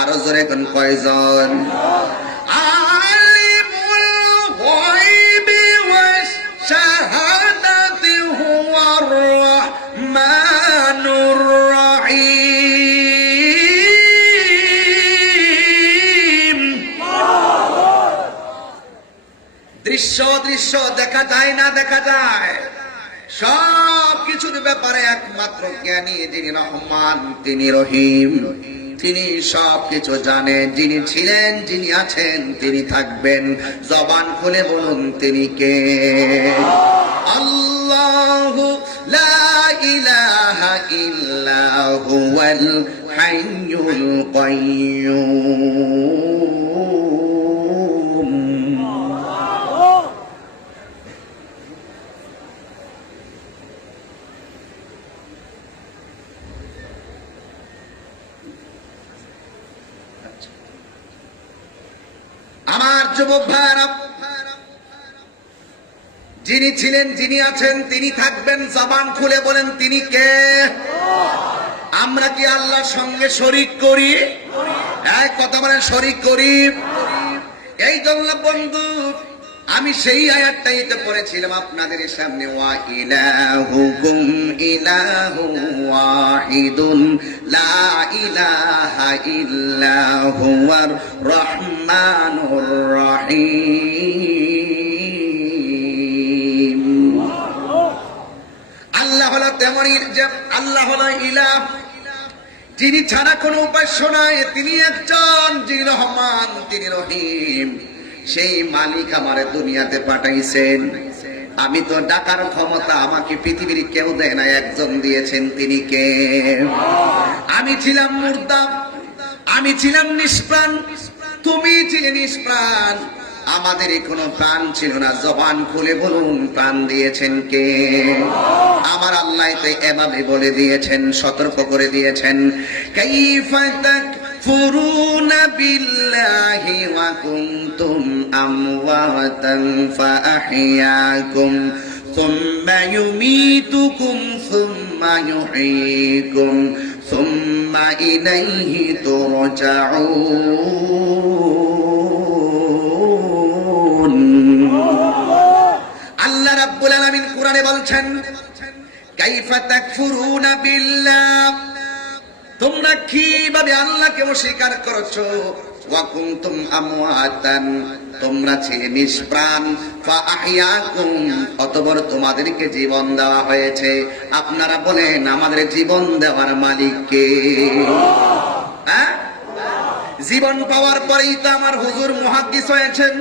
আরো জোরে কোন কয়জন? আলিমুল গায়বি ওয়াশ শাহাদাতি হুয়ার রাহমানুর রহিম। দৃশ্য দৃশ্য দেখা যায় না, দেখা যায় সব কিছুর ব্যাপারে একমাত্র জ্ঞানী যিনি রহমান তিনি রহিম। তিনি সব কিছু জানেন। যিনি ছিলেন, যিনি আছেন, তিনি থাকবেন। জবান খুলে বলুন তিনি কে? আল্লাহু লা ইলাহা ইল্লা হুয়াল হাইয়ুল কাইয়্যুম। আমার যুবক ভাইরা, যিনি ছিলেন, যিনি আছেন, তিনি থাকবেন। জবান খুলে বলেন তিনি কে? আমরা কি আল্লাহর সঙ্গে শরীক করি? এক কথা বলেন শরীক করি। এই জন্য বন্ধু আমি সেই আয়াতটাইতে পড়েছিলাম আপনাদের সামনে, ওয়া ইলাহুকুম ইলাহুন ওয়াহিদুন লা ইলাহা ইল্লা হুয়ার রহমানুর রহিম। আল্লাহ হলো তেমনই যে আল্লাহ হলো ইলাহ, যিনি ছাড়া কোনো উপাস্য নাই। তিনি একজন, যিনি রহমান, তিনি রহিম। সেই মালিক আমারে দুনিয়াতে পাঠাইছেন। আমি তো ডাকার ক্ষমতা আমাকে পৃথিবীর কেউ দেয় না, একজন দিয়েছেন। তিনি কে? আমি ছিলাম মুর্দা, আমি ছিলাম নিষ্প্রাণ, তুমি ছিলে নিষ্প্রাণ। আমাদের কোনো প্রাণ ছিল না। জবান খুলে বলুন প্রাণ দিয়েছেন কে? আমার আল্লাহ তো এভাবে বলে দিয়েছেন, সতর্ক করে দিয়েছেন, কাইফা তাকফুরুনা বিল্লাহি ওয়া কুনতুম আমওয়াতান ফাআহইয়াকুম সুম্মা ইউমীতুকুম সুম্মা ইউহয়ীকুম সুম্মা ইলাইহি তুরজাউন। আল্লাহ রাব্বুল আলামিন কোরআনে বলছেন, কাইফা তাকফুরুনা বিল্লাহ, তোমরা কিভাবে আল্লাহকে অস্বীকার করছো? ওয়া কুনতুম আমওয়াতান, তোমরা ছিলে নিষ্প্রাণ। ফাআহইয়াকুম, অতঃপর তোমাদেরকে জীবন দেওয়া হয়েছে। আপনারা বলেন আমাদের জীবন দেওয়ার মালিক কে? হ্যাঁ, জীবন পাওয়ার পরেই তো আমার হুজুর মুহাদ্দিস হয়েছেন।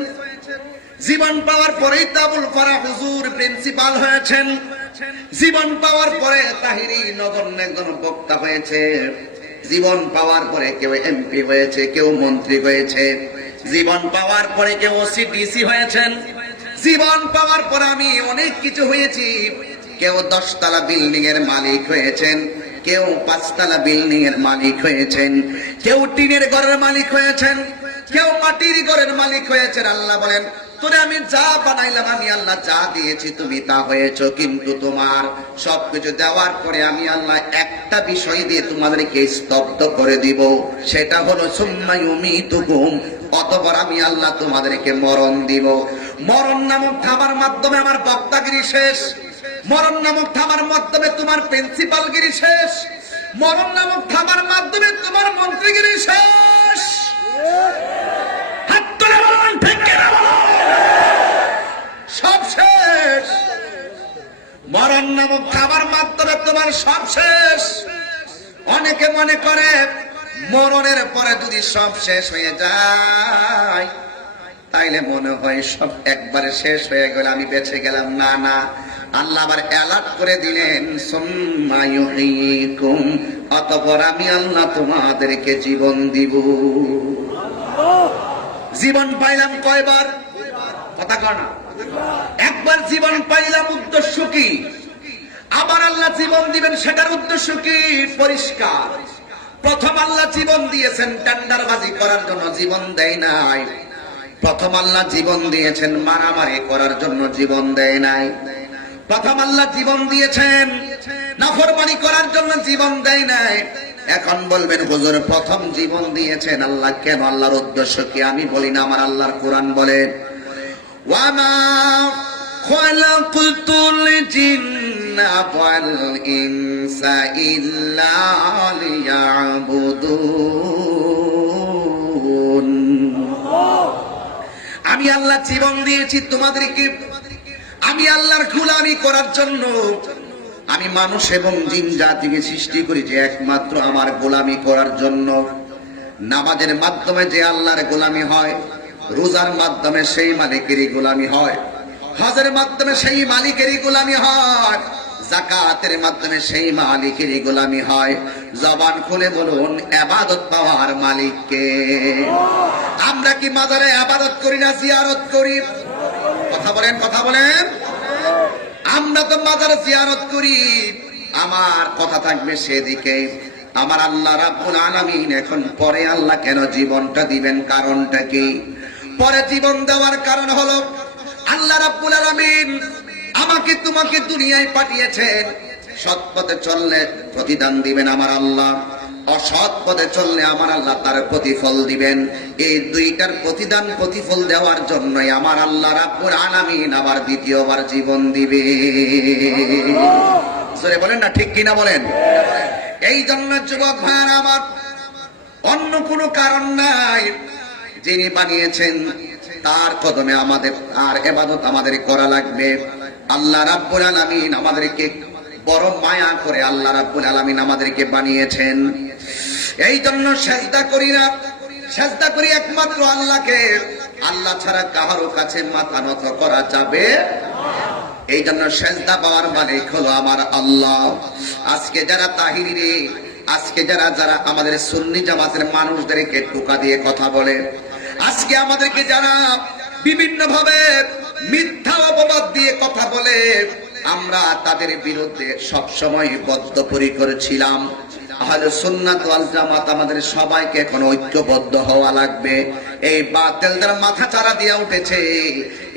জীবন পাওয়ার পরেই তো আবুল ফারাহ হুজুর প্রিন্সিপাল হয়েছেন। জীবন পাওয়ার পরে তাহিরি নগণ্য একজন বক্তা হয়েছে। জীবন পাওয়ার পরে কেউ এমপি হয়েছে, কেউ মন্ত্রী হয়েছে। জীবন পাওয়ার পরে কেউ ওসিডিসি হয়েছেন। জীবন পাওয়ার পরে আমি অনেক কিছু হয়েছি। কেউ 10 তলা বিল্ডিং এর মালিক হয়েছেন, কেউ 5 তলা বিল্ডিং এর মালিক হয়েছেন, কেউ টিনের ঘরের মালিক হয়েছেন, কেউ মাটির ঘরের মালিক হয়েছেন। আল্লাহ বলেন তোরে আমি যা বানাইলাম, আমি আল্লাহ যা দিয়েছি তুমি তা হয়েছ, কিন্তু তোমার সবকিছু দেওয়ার পরে আমি আল্লাহ একটা বিষয় দিয়ে তোমাদেরকে স্তব্ধ করে দিব, সেটা হলো সুম্মা ইউমিতুকুম, অতঃপর আমি আল্লাহ তোমাদেরকে মরণ দিব। মরণ নামক থামার মাধ্যমে আমার বক্তাগিরি শেষ, মরণ নামক থামার মাধ্যমে তোমার প্রিন্সিপালগিরি শেষ, মরণ নামক থামার মাধ্যমে তোমার মন্ত্রীগিরি শেষ। হাত তুলে বলুন ঠিক কিনা বলুন, সব শেষ। মরণ নামক খাবার মাধ্যমে তোমার সব শেষ। অনেকে মনে করে মরণের পরে যদি সব শেষ হয়ে যায় তাইলে মনে হয় সব একবারে শেষ হয়ে গেল, আমি বেঁচে গেলাম। না না, আল্লাহ আবার অ্যালার্ট করে দিলেন, সুম্মা ইউহয়িকুম, অতঃপর আমি আল্লাহ তোমাদেরকে জীবন দিব। জীবন পাইলাম কয়বার? কথা কয় না। একবার জীবন পাইলাম, উদ্দেশ্য কি? আবার আল্লাহ জীবন দিবেন, সেটার উদ্দেশ্য কি? পরিষ্কার। প্রথম আল্লাহ জীবন দিয়েছেন টেন্ডারবাজি করার জন্য, জীবন দেয় নাই। প্রথম আল্লাহ জীবন দিয়েছেন মারামারি করার জন্য, জীবন দেয় নাই। প্রথম আল্লাহ জীবন দিয়েছেন নাফরমানি করার জন্য, জীবন দেয় নাই। এখন বলবেন হুজুর প্রথম জীবন দিয়েছেন আল্লাহ কেন? আল্লাহর উদ্দেশ্য কি? আমি বলি না, আমার আল্লাহর কোরআন বলে ওয়ামা খালাকতুল জিন্না ওয়াল ইনসা ইল্লা লিয়াবুদুন। আমি আল্লাহ জীবন দিয়েছি তোমাদেরকে আমি আল্লাহর গোলামি করার জন্য। আমি মানুষ এবং জিন জাতিকে সৃষ্টি করেছি একমাত্র আমার গোলামি করার জন্য। নামাজের মাধ্যমে যে আল্লাহর গোলামি হয়, রোজার মাধ্যমে সেই মালিকেরই গোলামি হয়, হজের মাধ্যমে সেই মালিকেরই গোলামি হয়, যাকাতের মাধ্যমে সেই মালিকেরই গোলামি হয়। জবান খুলে বলুন ইবাদত পাওয়ার মালিককে। আমরা কি মাজারে ইবাদত করি না জিয়ারত করি? কথা বলেন, কথা বলেন। আমরা তো মাজার জিয়ারত করি। আমার কথা থাকবে সেদিকে। আমার আল্লাহ রাব্বুল আলামিন এখন পরে আল্লাহ কেন জীবনটা দিবেন? কারণটা কি? পরে জীবন দেওয়ার কারণ হলো আল্লাহ রাব্বুল আলামিন আমাকে তোমাকে দুনিয়ায় পাঠিয়েছেন। সৎ পথে চললে প্রতিদান দিবেন আমার আল্লাহ, অসৎ পথে চললে আমার আল্লাহ তার প্রতিফল দিবেন। এই দুইটার প্রতিদান প্রতিফল দেওয়ার জন্যই আমার আল্লাহ রাব্বুল আলামিন আবার দ্বিতীয়বার জীবন দিবে। জোরে বলেন না ঠিক কিনা বলেন। এই জন্য যুবক ভাইরা আমার, অন্য কোনো কারণ নাই। যিনি বানিয়েছেন তার কদমে আমাদের আর ইবাদত আমাদের করা লাগবে। আল্লাহ রাব্বুল আলামিন আমাদেরকে বড় মায়া করে আল্লাহ রাব্বুল আলামিন আমাদেরকে বানিয়েছেন। এই জন্য সেজদা করি না, সেজদা করি একমাত্র আল্লাহকে। আল্লাহ ছাড়া কারো কাছে মাথা নত করা যাবে না। এই জন্য সেজদা পাওয়ার মালিক হলো আমার আল্লাহ। আজকে যারা তাহিরি, আজকে যারা যারা আমাদের সুন্নি জামাতের মানুষদেরকে টোকা দিয়ে কথা বলে, আজকে আমাদেরকে যারা বিভিন্ন ভাবে মিথ্যা অপবাদ দিয়ে কথা বলে, আমরা তাদের বিরুদ্ধে সবসময় বদ্ধপরিকর ছিলাম। আহলে সুন্নাত ওয়াল জামাত আমাদের সবাইকে এখন ঐক্যবদ্ধ হওয়া লাগবে। এই বাতিলদের মাথা চারা দিয়ে উঠেছে,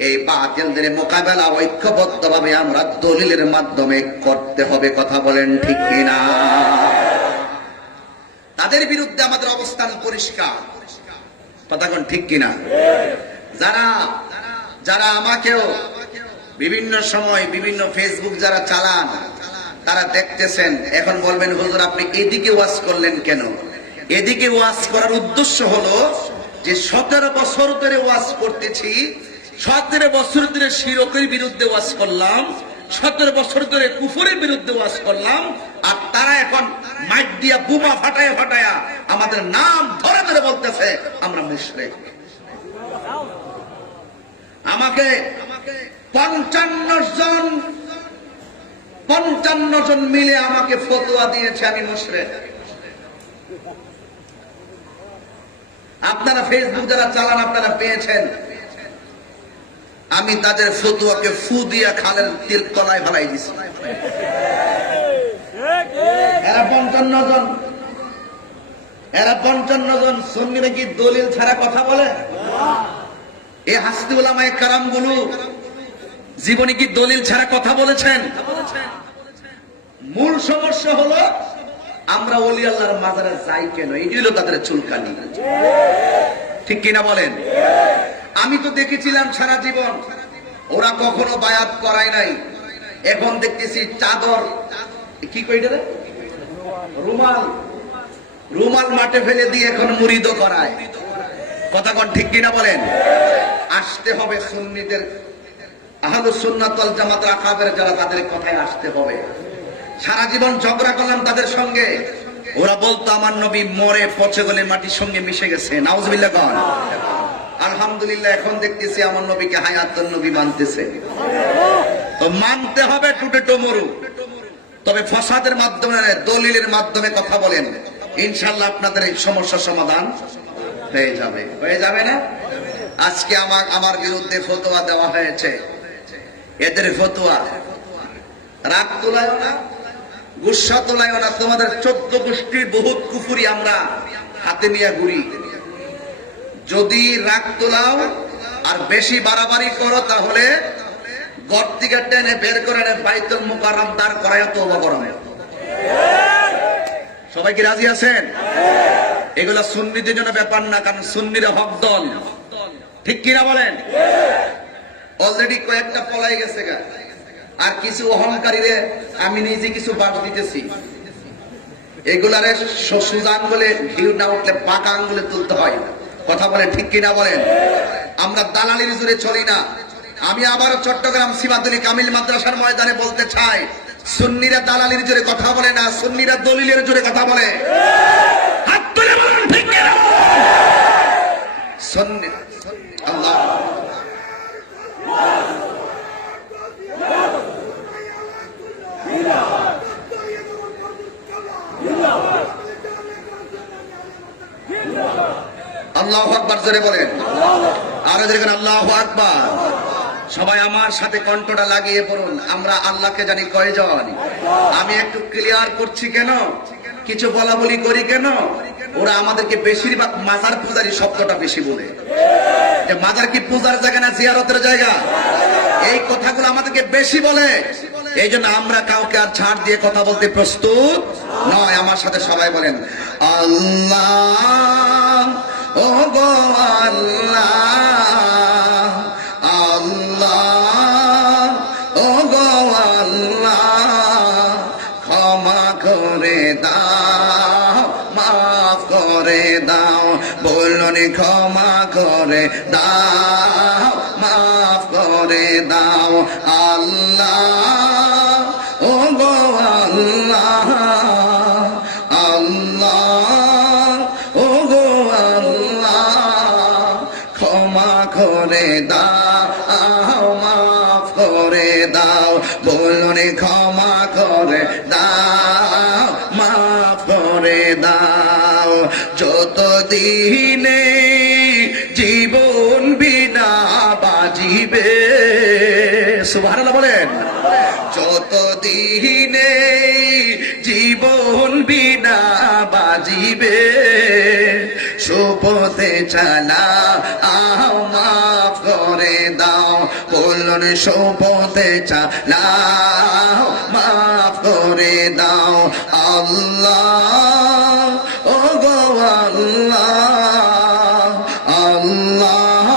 এই বাতিলদের মোকাবেলা ঐক্যবদ্ধভাবে আমরা দলিলের মাধ্যমে করতে হবে। কথা বলেন ঠিক কিনা? তাদের বিরুদ্ধে আমাদের অবস্থান পরিষ্কার। কথা কোন ঠিক কিনা? যারা যারা আমাকেও বিভিন্ন সময় বিভিন্ন ফেসবুক যারা চালান, তারা দেখতেছেন। এখন বলবেন হুজুর আপনি এদিকে ওয়াজ করলেন কেন? এদিকে ওয়াজ করার উদ্দেশ্য হলো যে 17 বছর ধরে ওয়াজ করতেছি, 17 বছর ধরে শিরকের বিরুদ্ধে ওয়াজ করলাম, 17 বছর ধরে কুফরের বিরুদ্ধে ওয়াজ করলাম, আর তারা এখন মাইক দিয়া বোমা ফাটায়া ফাটায়া আমাদের নাম ধরে ধরে বলতেছে আমরা মুশরিক। আমাকে 55 জন মিলে আমাকে ফতোয়া দিয়েছে আমি মুশরিক। আপনারা ফেসবুক যারা চালান আপনারা পেয়েছেন। আমি তাদের ফতোয়াকে ফু দিয়া খালের তেল তলায় ফেলাই দিছি। এরা 55 জন, এরা 55 জন সুন্নি নাকি দলিল ছাড়া কথা বলে? এই হাস্তি উলামায়ে কারাম গুলো জীবনে কি দলিল ছাড়া কথা বলেছেন? মূল সমস্যা হলো আমরা ওলি আল্লাহর মাজারে যাই কেন, এই হলো তাদের চুলকানি। ঠিক কিনা বলেন? আমি তো দেখেছিলাম সারা জীবন ওরা কখনো বায়াত করায় নাই, এখন দেখতেছি চাদর, কি কইটা রে, রুমাল, রুমাল মাঠে ফেলে দিয়ে এখন মুরিদ করায়। কথা কোন ঠিক কিনা বলেন? আসতে হবে সুন্নিদের, আহলুস সুন্নাত ওয়াল জামাত আকাবের যারা, তাদের কথায় আসতে হবে। সারা জীবন ঝগড়া করলাম তাদের সঙ্গে, ওরা বলতো আমার নবী মরে পচে গলে মাটির সঙ্গে মিশে গেছে। নাউজুবিল্লাহ কোন? আলহামদুলিল্লাহ এখন দেখতেছি আমার নবীকে হায়াতুন নবী মানতেছে। তো মানতে হবে টুটে টমরু, তবে ফসাদের মাধ্যমে দলিলের মাধ্যমে কথা বলেন, ইনশাআল্লাহ আপনাদের এই সমস্যার সমাধান হয়ে যাবে। হয়ে যাবে না? আজকে আমার বিরুদ্ধে ফতোয়া দেওয়া হয়েছে, এদের ফতোয়া রাগ তোলায় না, গুসা তোলায় না, তোমাদের 14 গোষ্ঠীর বহুত কুফুরি আমরা হাতে নিয়ে ঘুরি। যদি রাগ তোলাও আর বেশি বাড়াবাড়ি করো তাহলে ঘর থেকে টেনে বের করে বাইতুল মুকাররম দাঁড় করায় তওবা করো। সবাই কি রাজি আছেন? এগুলা সুন্নিদের জন্য ব্যাপার না, কারণ সুন্নিরা হক দল। ঠিক কিনা বলেন? অলরেডি কয়েকটা পলাই গেছে গা, আর কিছু অহংকারীরে আমি নিজে কিছু বাদ দিতেছি। এগুলারে সোজা আঙ্গুলে ঘিউ না উঠলে পাকা আঙ্গুলে তুলতে হয়। কথা বলেন ঠিক কিনা বলেন? আমরা দালালির জোরে চলি না। আমি আবারও চট্টগ্রাম সিবাতুল কামিল মাদ্রাসার ময়দানে বলতে চাই, সুন্নিরা দালালির জোরে কথা বলে না, সুন্নিরা দলিলের জোরে কথা বলে। হাত তুলে বলেন ঠিক কিনা? সুন্নি আল্লাহ আল্লাহু আকবার জোরে বলেন, আরো জোরে বলেন আল্লাহু আকবার। সবাই আমার সাথে কণ্ঠটা লাগিয়ে পড়ুন। আমরা আল্লাহকে জানি কয়জন? আমি একটু ক্লিয়ার করছি কেন, কিছু বলা বলি করি কেন, ওরা আমাদেরকে বেশিরভাগ মাজার পূজারি শব্দটা বেশি বলে। যে মাজার কি পূজার জায়গা না জিয়ারতের জায়গা? এই কথাগুলো আমাদেরকে বেশি বলে। এই জন্য আমরা কাউকে আর ছাড় দিয়ে কথা বলতে প্রস্তুত নয়। আমার সাথে সবাই বলেন আল্লাহ, ও গো আল্লাহ, আল্লাহ, ও গো আল্লাহ, ক্ষমা করে দাও, মাফ করে দাও। বলুন ক্ষমা করে দাও, মাফ করে দাও। আল্লাহ, ও গো আল্লাহ, আল্লাহ, ও গো আল্লাহ, ক্ষমা করে দাও, মাফ করে দাও। বলুন ক্ষমা করে দাও, মাফ করে দাও। যত দিনে জীবন বিনা বাজিবে, সুবহানাল্লাহ বলেন, যত দিনে জীবন বিনা বাজিবে, সুপথে চালা মাফ করে দাও। বলুন সুপথে চালা মাফ করে দাও। আল্লাহ, ও গো আল্লাহ, আল্লাহ,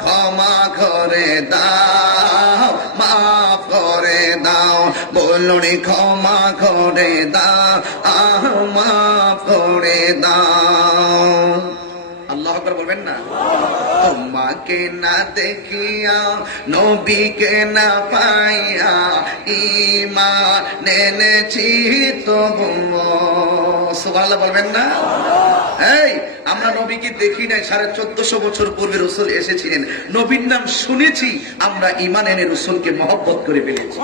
ক্ষমা করে দাও, মাফ করে দাও। বলুন ক্ষমা করে দাও, মাফ করে দাও। আল্লাহু আকবার বলবেন না? তোমাকে না দেখিয়া, নবীকে না পাইয়া, ঈমান এনেছি তবুও। সুবহানাল্লাহ বলবেন না? এই আমরা নবীকে দেখি নাই, 1450 বছর পূর্বে রাসূল এসেছিলেন, নবীর নাম শুনেছি, আমরা ঈমান এনে রাসূলকে মহব্বত করে ফেলেছি।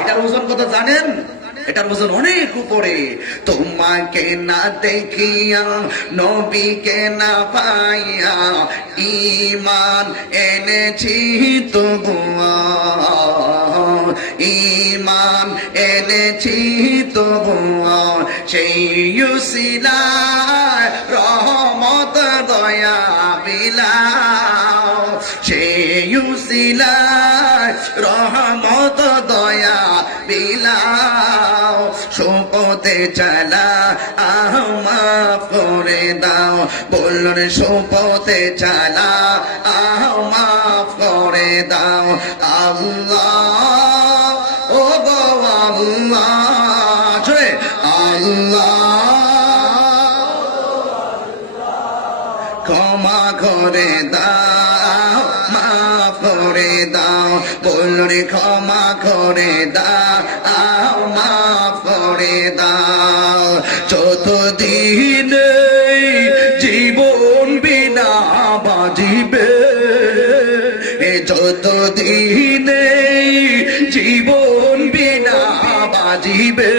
এটার ওজন কত জানেন? এটার ওজন অনেক উপরে। তোমাকে না দেখিয়া, নবীকে না পাইয়া, ঈমান এনেছি তবুও, ঈমান এনেছি তবুও। সেই উসিলায় রহমত রহমত দয়া বিলাও সুপথে চালা মাফ করে দাও বলুন সুপথে চালা মাফ করে দাও আল্লাহ ও গো আল্লাহ ক্ষমা করে দাও মাফ করে দাও বলুন ক্ষমা করে দাও মাফ করে দাও যতদিন জীবন বিনা বাজিবে যতদিন জীবন বিনা বাজিবে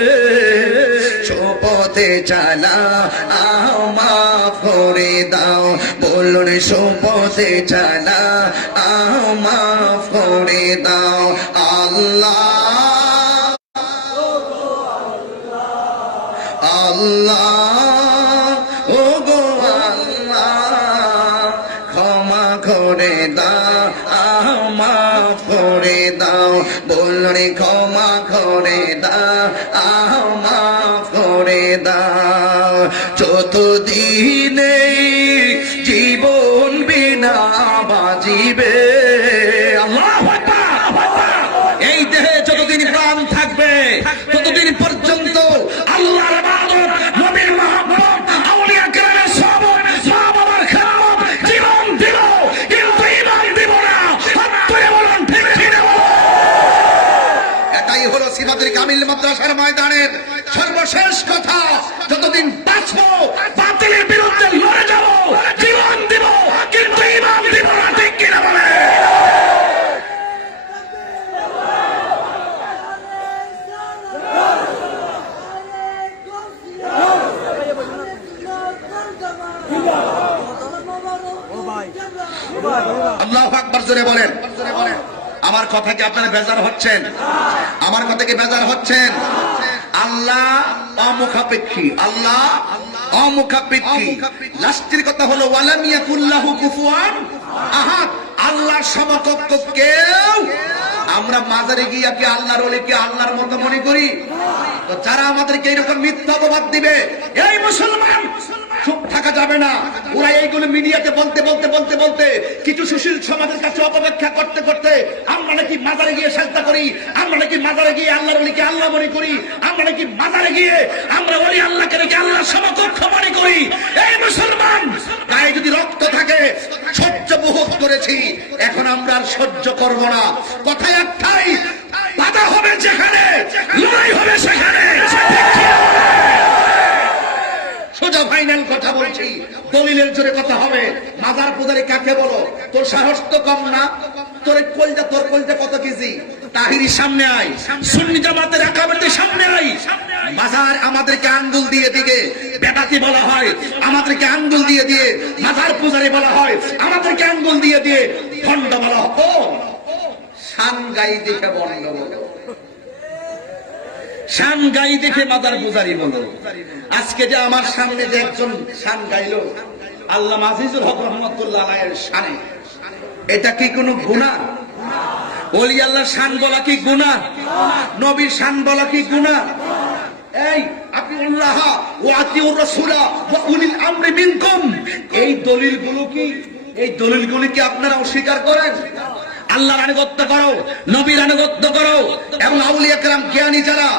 সুপথে চালা মাফ করে দাও বলুন সুপথে চালা মাফ করে দাও আল্লাহ আল্লাহ ও গো আল্লাহ ক্ষমা করে দাও মাফ করে দাও বলুন ক্ষমা করে দাও মাফ করে দাও যতদিন জীবন বিনা বাজিবে আল্লাহু আকবার এই দেহে যতদিন প্রাণ থাকবে ততদিন পর্যন্ত আল্লাহর ইবাদত নবীর মহব্বত আউলিয়া কেরামের সহবত মা বাবার খেদমত জীবন দিব কিন্তু ঈমান দিব না হাত বলুন ঠিক ঠিক এটাই হলো সিফাতুল কামিল মাদ্রাসার ময়দানের সর্বশেষ কথা যতদিন বাঁচবো বাতিলের বিরুদ্ধে লড়ে যাব জীবন দিব কিন্তু ঈমান দিব না ঠিক কিনা বলে আল্লাহু আকবার জোরে বলেন আমার কথা কি আপনারা বেজার হচ্ছেন আমার কথা কি বেজার হচ্ছেন আল্লাহ অমুখাপেক্ষী আল্লাহ অমুখাপেক্ষী লাস্টের কথা হলো ওয়ালাম ইয়াকুল্লাহু কুফুয়ান আহাদ আল্লাহর সমকক্ষ কেউ আমরা মাজারে গিয়ে কি আল্লাহর ওলিকে আল্লাহর মতো মনে করি তো যারা আমাদেরকে এরকম মিথ্যা অপবাদ দিবে এই মুসলমান চুপ থাকা যাবে না ওরা এইগুলো মিডিয়াতে বলতে বলতে বলতে বলতে কিছু সুশীল সমাজের কাছে অপব্যাখ্যা করতে করতে আমরা নাকি মাজারে গিয়ে সাজদা করি আমরা নাকি মাজারে গিয়ে আল্লাহর ওলিকে আল্লাহ মনে করি আমরা নাকি মাজারে গিয়ে আমরা ওলি আল্লাহকে নাকি আল্লাহর সমকক্ষ মনে করি এই মুসলমান গায়ে যদি রক্ত থাকে সহ্য বহুত করেছি এখন আমরা আর সহ্য করব না কথা একটাই বাধা হবে যেখানে লড়াই হবে সেখানে সোজা ফাইনাল কথা বলছি দলিলের জোরে কথা হবে মাজার পূজারি কাকে বলো তোর সাহস তো কম না তোর কলজা কত কেজি তাহিরির সামনে আয় সুন্নি জামাতের আকাবেরদের সামনে আয় মাজার আমাদেরকে আঙ্গুল দিয়ে দিকে বেদাতি বলা হয় আমাদেরকে আঙ্গুল দিয়ে দিয়ে মাজার পূজারি বলা হয় আমাদেরকে আঙ্গুল দিয়ে দিয়ে ভণ্ড বলা হয় ও শান গাই দেখে বন্ড বলো শান গাই দেখে মাজার পূজারি বলো আজকে যে আমার সামনে যে একজন শান গাইলো আল্লামা আজিজুল হক রহমাতুল্লাহ আলাইহির শানে এটা কি কোনো গুনাহ ওলি আল্লাহর শান বলা কি গুনাহ নবীর শান বলা কি গুনাহ এই আতিউল্লাহ ওয়া আতিউর রাসূলা ওয়া উলিল আমরি মিনকুম এই দলিলগুলো কি আপনারা অস্বীকার করেন আল্লাহর আনুগত্য করো নবীর আনুগত্য করো এবং আউলিয়া কেরাম জ্ঞানী যারা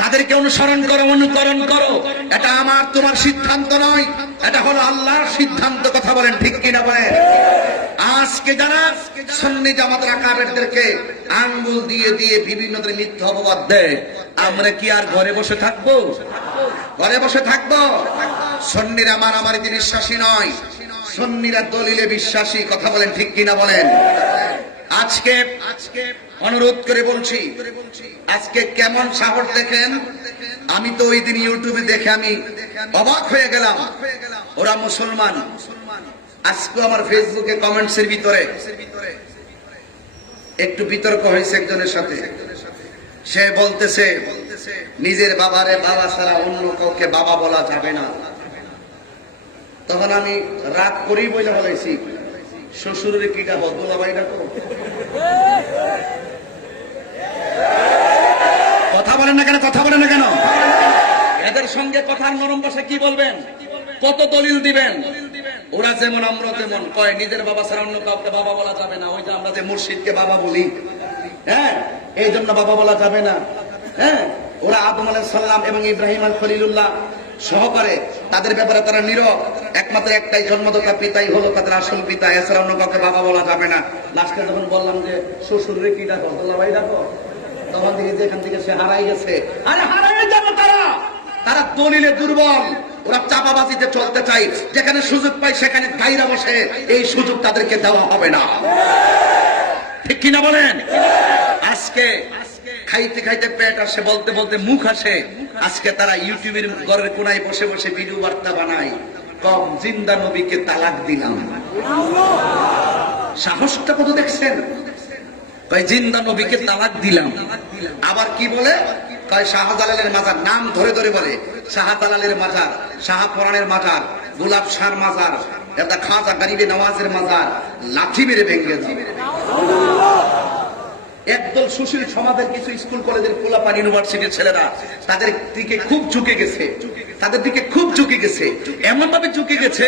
তাদেরকে অনুসরণ করো অনুকরণ করো এটা আমার তোমার সিদ্ধান্ত নয় এটা হলো আল্লাহর সিদ্ধান্ত কথা বলেন ঠিক কিনা বলেন আজকে যারা সুন্নি জামাতের আকাবেরদেরকে আঙ্গুল দিয়ে দিয়ে বিভিন্ন ধরনের মিথ্যা অপবাদ দেয় আমরা কি আর ঘরে বসে থাকবো সুন্নিরা মারামারিতে বিশ্বাসী নয় সুন্নিরা দলিলে বিশ্বাসী কথা বলেন ঠিক কিনা বলেন আজকে অনুরোধ করে বলছি আজকে কেমন সাহস দেখেন আমি তো ওই দিন ইউটিউবে দেখে আমি অবাক হয়ে গেলাম ওরা মুসলমান আজকে আমার ফেসবুকে কমেন্টসের ভিতরে একটু বিতর্ক হয়েছে একজনের সাথে সে বলতেছে নিজের বাবারে বাবা ছাড়া অন্য কাউকে বাবা বলা যাবে না তখন আমি রাগ করেই বলেছি শ্বশুরের কি ডাকো দুলাভাই ডাকো ভাইয়ের সঙ্গে কথার নরম ভাষায় কি বলবেন, কত দলিল দিবেন? ওরা যেমন আমরা তেমন, কয় নিজের বাবা ছাড়া অন্য কাউকে বাবা বলা যাবে না। ওই যে আমরা যে মুর্শিদকে বাবা বলি, হ্যাঁ, এই জন্য বাবা বলা যাবে না। হ্যাঁ, ওরা আদম আলাইহিস সালাম এবং ইব্রাহিম আল খলিলুল্লাহ সহকারে তাদের ব্যাপারে তারা নীরব। একমাত্র একটাই জন্মদাতা পিতাই হলো তাদের আসল পিতা, এছাড়া অন্য কাউকে বাবা বলা যাবে না। লাস্টে যখন বললাম যে শ্বশুর রে কি ডাকো, বললাম ভাই ডাকো, তখন থেকে যে এখান থেকে সে হারাই গেছে। আরে হারাই যাবে তারা দলিলে দুর্বল। ওরা চাপাবাজিতে চলতে চাই, যেখানে সুযোগ পায় সেখানে গাইরা বসে। এই সুযোগ তাদেরকে দেওয়া হবে না, ঠিক কিনা বলেন? আজকে খাইতে খাইতে পেট আসে, বলতে বলতে মুখ আসে। আজকে তারা ইউটিউবের ঘরের কোনায় বসে বসে ভিডিও বার্তা বানায়, কম জিন্দা নবীকে তালাক দিলাম। সাহসটা কত দেখছেন? কয় জিন্দা নবীকে তালাক দিলাম। আবার কি বলে? কয় শাহজালালের মাজার নাম ধরে ধরে বলে, শাহজালালের মাজার, শাহপরানের মাজার, গোলাপ শাহর মাজার, এটা খাজা গরিবে নওয়াজের মাজার, লাঠি মেরে ভেঙে যাবে। একদল সুশীল সমাজের কিছু স্কুল কলেজের পোলাপান ইউনিভার্সিটির ছেলেরা তাদের দিকে খুব ঝুঁকে গেছে, তাদের দিকে খুব ঝুঁকে গেছে, এমন ভাবে ঝুঁকে গেছে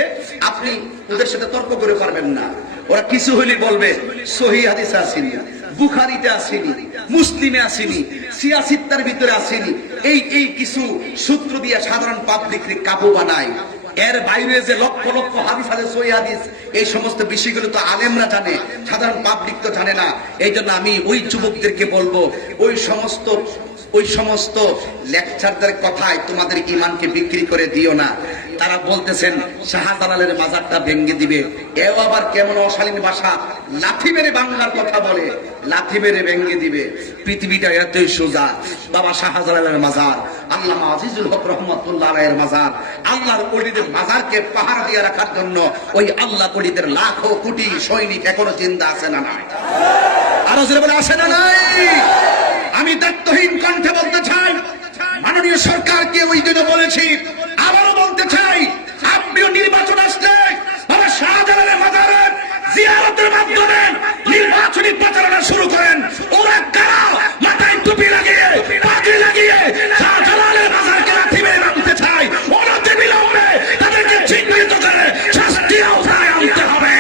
আপনি ওদের সাথে তর্ক করে পারবেন না। ওরা কিছু হইলে বলবে সহিহ হাদিসে আসেনি, বুখারীতে আসেনি, মুসলিমে আসেনি, সিয়াসিত্তার ভিতরে আসেনি। এই কিছু সূত্র দিয়ে সাধারণ পাবলিককে কাবু বানায়। এর বাইরে যে লক্ষ লক্ষ হাদিস আছে, সহিহ হাদিস, এই সমস্ত বিষয়গুলো তো আলেমরা জানে, সাধারণ পাবলিক তো জানে না। এই জন্য আমি ওই যুবকদেরকে বলবো, ওই সমস্ত লেকচারদের কথায় তোমাদের ঈমানকে বিক্রি করে দিও না। তারা বলতেছেন শাহজালালের মাজারটা ভেঙে দিবে। এও আবার কেমন অশালীন ভাষা, লাথি মেরে বাংলার কথা বলে, লাথি মেরে ভেঙে দিবে। পৃথিবীটা এতই সোজা। বাবা শাহজালালের মাজার, আল্লামা আজিজুল হক রহমাতুল্লাহ আলাইহির মাজার, আল্লাহর ওলিদের মাজারকে পাহারা দিয়ে রাখার জন্য ওই আল্লাহ ওলিদের লাখো কোটি সৈনিক এখনো জিন্দা আছে না নাই? আরো জোরে বলে আছে না নাই? আমি দায়িত্বহীন কণ্ঠে বলতে চাই, মাননীয় সরকারকে ওই দিনও বলেছি, আবারও বলতে চাই, আপনিও নির্বাচন আসলে বাবা শাহজালালের মাজারের জিয়ারতের মাধ্যমে নির্বাচনী প্রচারণা শুরু করেন। ওরা কারা? মাথায় টুপি লাগিয়ে, পাগড়ি লাগিয়ে শাহজালালের মাজারকে লাথি মেরে নামতে চায়। অনতি বিলম্বে তাদেরকে চিহ্নিত করে শাস্তি আওতায় আনতে হবে।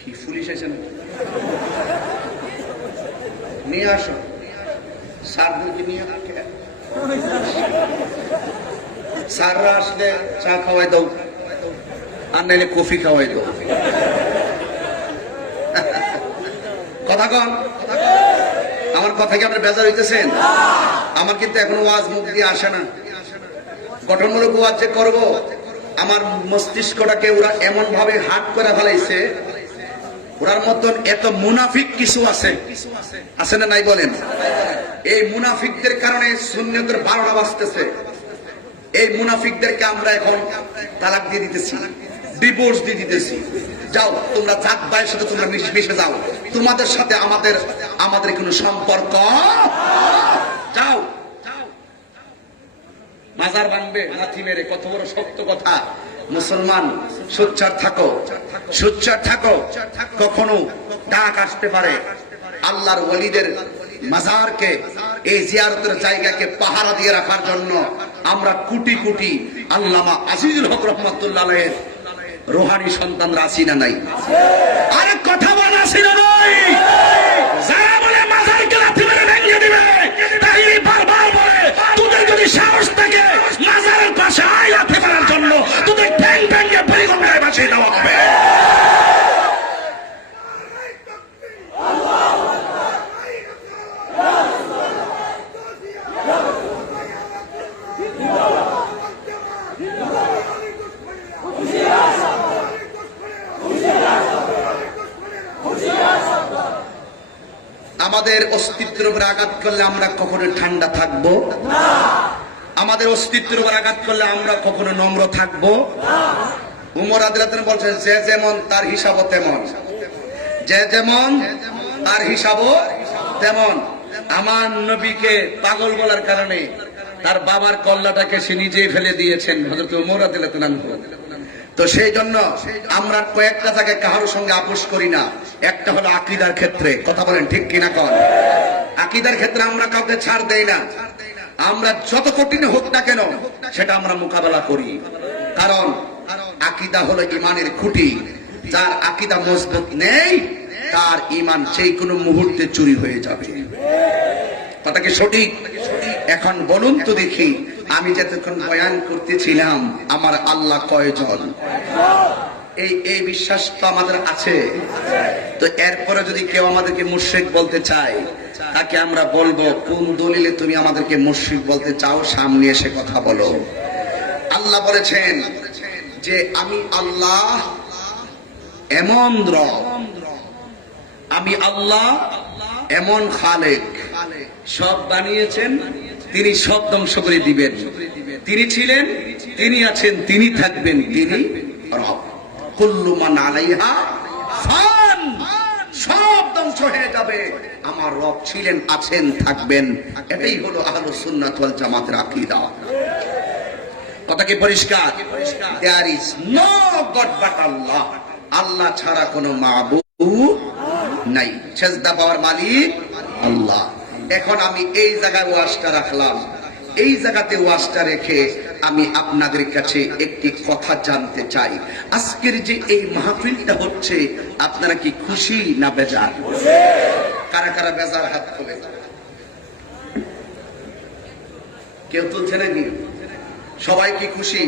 কি পুলিশ এসে নিয়ে আসো, স্যারদেরকে নিয়ে স্যাররা আসলে চা খাওয়াই দাও, আর নাইলে কফি খাওয়াই দাও। কথা কন, আমার কথা কি আপনার বেজার হইতেছেন? আমার কিন্তু এখনো ওয়াজ মুখ দিয়ে আসে না। গঠনমূলক ওয়াজ যে করবো, আমার মস্তিষ্কটাকে ওরা এমন ভাবে হাট করে ফেলাইছে, ওরার মতন এত মুনাফিক কিছু আছে, আছে না নাই বলেন? এই মুনাফিকদের কারণে সুন্নতের 12টা বাজতেছে। এই মুনাফিকদেরকে আমরা এখন তালাক দিয়ে দিতেছি, ডিভোর্স দিয়ে দিতেছি। যাও তোমরা জাত ভাইয়ের সাথে তোমরা মিশে যাও, তোমাদের সাথে আমাদের কোনো সম্পর্ক। যাও, মাজার ভাঙবে লাথি মেরে, কত বড় শক্ত কথা। মুসলমান সোচ্চার থাকো, সোচ্চার থাকো। কখনো ডাক আসতে পারে। আল্লাহর ওলিদের মাজারকে, এই জিয়ারতের জায়গাকে পাহারা দিয়ে রাখার জন্য আমরা কোটি কোটি আল্লামা আজিজুল হক রহমাতুল্লাহ আলাইহির রোহানি সন্তানরা আছি না নাই? আরে কথা বল, আছি না নাই? যারা বলে মাজারকে লাথি মেরে ভেঙে দিবে, তাই বারবার বলে তোদের যদি সাহস থাকে মাজারের পাশে আয় লাথি মারার জন্য, তোদের ঠ্যাং ভেঙে পরিগণায় বাঁচিয়ে দেওয়া হবে। আমাদের অস্তিত্বের উপর আঘাত করলে আমরা কখনো ঠান্ডা থাকবো না। আমাদের অস্তিত্বের উপর আঘাত করলে আমরা কখনো নম্র থাকবো না। উমর রাদিয়াল্লাহু আনহু বলছেন, যে যেমন তার হিসাবও তেমন, যে যেমন তার হিসাবও তেমন। আমার নবীকে পাগল বলার কারণে তার বাবার কল্লাটাকে সে নিজেই ফেলে দিয়েছেন হযরত উমর রাদিয়াল্লাহু আনহু। তো সেই জন্য আমরা কয়েকটা জায়গায় কারোর সঙ্গে আপোষ করি না। একটা হলো আকীদার ক্ষেত্রে, কথা বলেন ঠিক কিনা কন? আকীদার ক্ষেত্রে আমরা কাউকে ছাড় দেই না। আমরা যত কঠিন হোক না কেন সেটা আমরা মোকাবেলা করি, কারণ আকীদা হলো ঈমানের খুঁটি। যার আকীদা মজবুত নেই তার ঈমান যে কোনো মুহূর্তে চুরি হয়ে যাবে। কথা কি সঠিক? এখন বলুন তো দেখি, আমি যতক্ষণ বয়ান করতেছিলাম আমার আল্লাহ কয়জন? এই বিশ্বাস তো আমাদের আছে। তো এরপরে যদি কেউ আমাদেরকে মুশরিক বলতে চায়, তাকে আমরা বলবো কোন দলিলে তুমি আমাদেরকে মুশরিক বলতে চাও, সামনে এসে কথা বলো। আল্লাহ বলেছেন যে আমি আল্লাহ এমন রব, আমি আল্লাহ এমন খালেক, সব বানিয়েছেন তিনি, সব ধ্বংস করে দিবেন। তিনি ছিলেন, তিনি আছেন, তিনি থাকবেন, তিনি রব। কুল্লু মান আলাইহা ফান, সব ধ্বংস হয়ে যাবে, আমার রব ছিলেন, আছেন, থাকবেন। এটাই হলো আহলুস সুন্নাত ওয়াল জামাতের আকীদা। কথা কি পরিষ্কার? There is no god but Allah, আল্লাহ ছাড়া কোনো মাবুদ নাই, সেজদা পাওয়ার মালিক আল্লাহ। এখন আমি এই জায়গায় ওয়াজটা রাখলাম, এই জায়গাতে ওয়াজটা রেখে আমি আপনাদের কাছে একটি কথা জানতে চাই। আজকের যে এই মাহফিলটা হচ্ছে, আপনারা কি খুশি না বেজার? কারা কারা বেজার হাত তোলে? কেউ তুলছে নাকি? সবাই কি খুশি?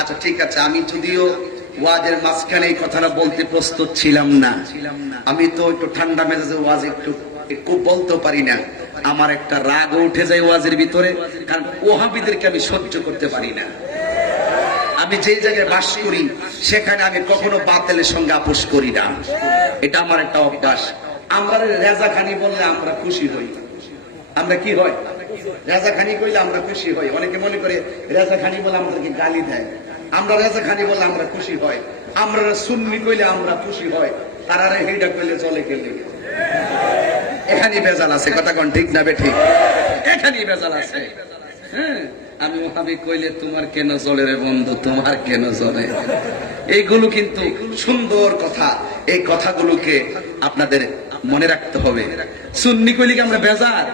আচ্ছা ঠিক আছে, আমি যদিও ওয়াজের মাঝখানে এই কথাটা বলতে প্রস্তুত ছিলাম না, আমি তো একটু ঠান্ডা মেজাজে ওয়াজ একটু বলতে পারি না। আমার একটা রাগ উঠে যায় ওয়াজের ভিতরে, কারণ ওহাবিদেরকে আমি সহ্য করতে পারি না। আমি যে জায়গায় বাস করি সেখানে আমি কখনো বাতিলের সঙ্গে আপোষ করি না, এটা আমার একটা অভ্যাস। আমরা রেজাখানি বললে আমরা খুশি হই। আমরা কি হয়? রেজাখানি কইলে আমরা খুশি হই। অনেকে মনে করে রেজাখানি বলে আমাদেরকে গালি দেয়। আমরা রেজাখানি বললে আমরা খুশি হয়। আমরা সুন্নি কইলে আমরা খুশি হয়, তারা হেইডা কইলে চলে গেলে। এখানেই বেজাল আছে, কথা কোন ঠিক না বেঠিক? এখানেই বেজাল আছে। হ্যাঁ, আমি ওহাবি কইলে তোমার কেন জ্বলে রে বন্ধু, তোমার কেন জ্বলে? এইগুলো কিন্তু সুন্দর কথা, এই কথাগুলোকে আপনাদের মনে রাখতে হবে। সুন্নি কইলে কি আমরা বেজার?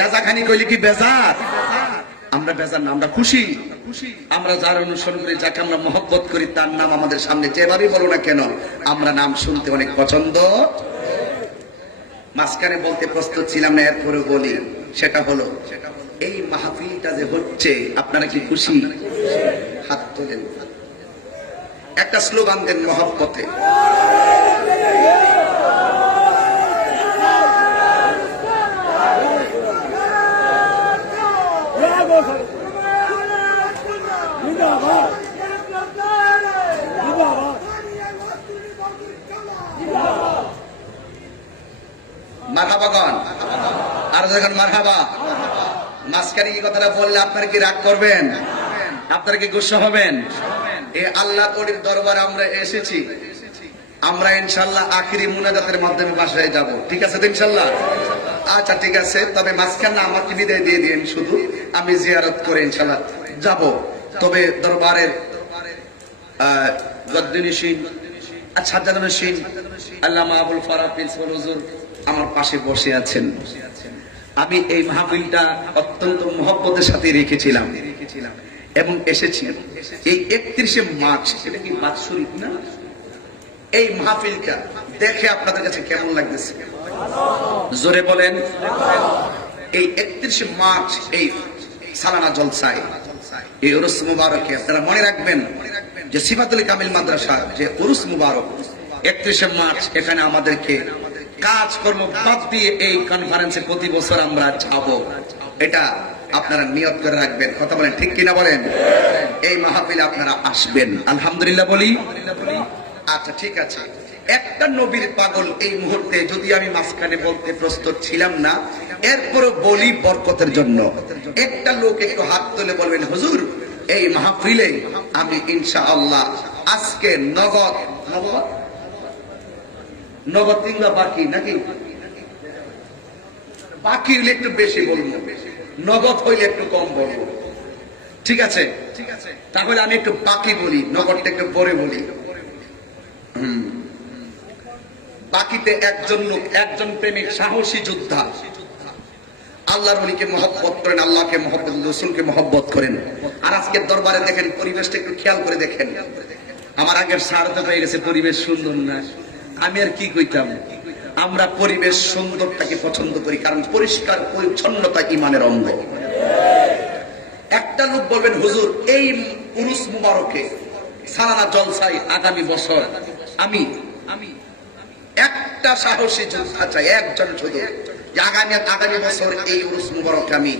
রেজাখানি কইলে কি বেজার? আমরা বেজার না, আমরা খুশি। আমরা যার অনুসরণ করি, যাকে আমরা মহব্বত করি, তার নাম আমাদের সামনে যেভাবে বলো না কেন, আমরা নাম শুনতে অনেক পছন্দ। মাঝখানে বলতে প্রস্তুত ছিলাম না, এরপরে বলি, সেটা হলো এই মাহফিলটা যে হচ্ছে, আপনারা কি খুশি? হাত তোলেন, একটা স্লোগান দেন মহব্বতে। মারহাবাগণ, আর যখন মারহাবা মাঝখানে কি কথাটা বললে আপনারা কি রাগ করবেন? আপনারা কি গুসা হবেন? এই আল্লাহ ওলির দরবারে আমরা এসেছি, আমরা ইনশাল্লাহ আখিরি মুনাজাতের মাধ্যমে বাসায় যাব। ঠিক আছে তো ইনশাল্লাহ? আচ্ছা ঠিক আছে, তবে মাঝখানে আমাকে বিদায় দিয়ে দিন, শুধু আমি জিয়ারত করে ইনশাল্লাহ যাব। তবে দরবারের গদ্দিনিশীন সাজ্জাদুন্নশীন আল্লামা আবুল ফারাহ প্রিন্সিপাল হুজুর আমার পাশে বসে আছেন। আমি এই মাহফিলটা অত্যন্ত মহব্বতের সাথে রেখেছিলাম এবং এসেছি এই 31শে মার্চ। এটা কি বাৎসরিক না? এই মাহফিলটা দেখে আপনাদের কাছে কেমন লাগতেছে? জোরে বলেন। এই 31শে মার্চ এই সালানা জলসায়, এই উরুস মুবারকে আপনারা মনে রাখবেন যে সিফাতুল কামিল মাদ্রাসা যে উরুস মুবারক 31শে মার্চ, এখানে আমাদেরকে কাজকর্ম বাদ দিয়ে এই কনফারেন্সে প্রতি বছর আমরা যাব। এটা আপনারা নিয়ত করে রাখবেন। কথা বলেন ঠিক কিনা বলেন? এই মাহফিলে আপনারা আসবেন, আলহামদুলিল্লাহ বলি। আচ্ছা ঠিক আছে, একটা নবীর পাগল এই মুহূর্তে যদি আমি মাঝখানে বলতে প্রস্তুত ছিলাম না, এরপরও বলি বরকতের জন্য। একটা লোক একটু হাত তুলে বলবেন, হুজুর এই মাহফিলে আমি ইনশাআল্লাহ আজকে নগদ নগদ নগদ কিংবা বাকি, নাকি বাকি হইলে একটু বেশি বলবো, নগদ হইলে একটু কম বলবো। ঠিক আছে, তাহলে আমি একটু বাকি বলি, নগরটা একটু পরে বলি। বাকিতে একজন লোক, একজন প্রেমিক, সাহসী যোদ্ধা, আল্লাহর ওলিকে মহব্বত করেন, আল্লাহকে মহব্বত, রসুলকে মহব্বত করেন। আর আজকের দরবারে দেখেন পরিবেশটা একটু খেয়াল করে দেখেন। আমার আগের সারতে পেয়ে গেছে পরিবেশ সুন্দর না, আমি আর কি কইতাম। আমরা পরিবেশ সুন্দরটাকে পছন্দ করি, কারণ পরিষ্কার পরিচ্ছন্নতা ইমানের অঙ্গ। একটা লোক বলবেন, হুজুর এই উরুস মুবারকে সালানা জলসায় আগামী বছর আমি একটা সাহসী যোদ্ধা চাই, একজন শুধু, যে আগামী বছর এই উরুস মুবারকে আমি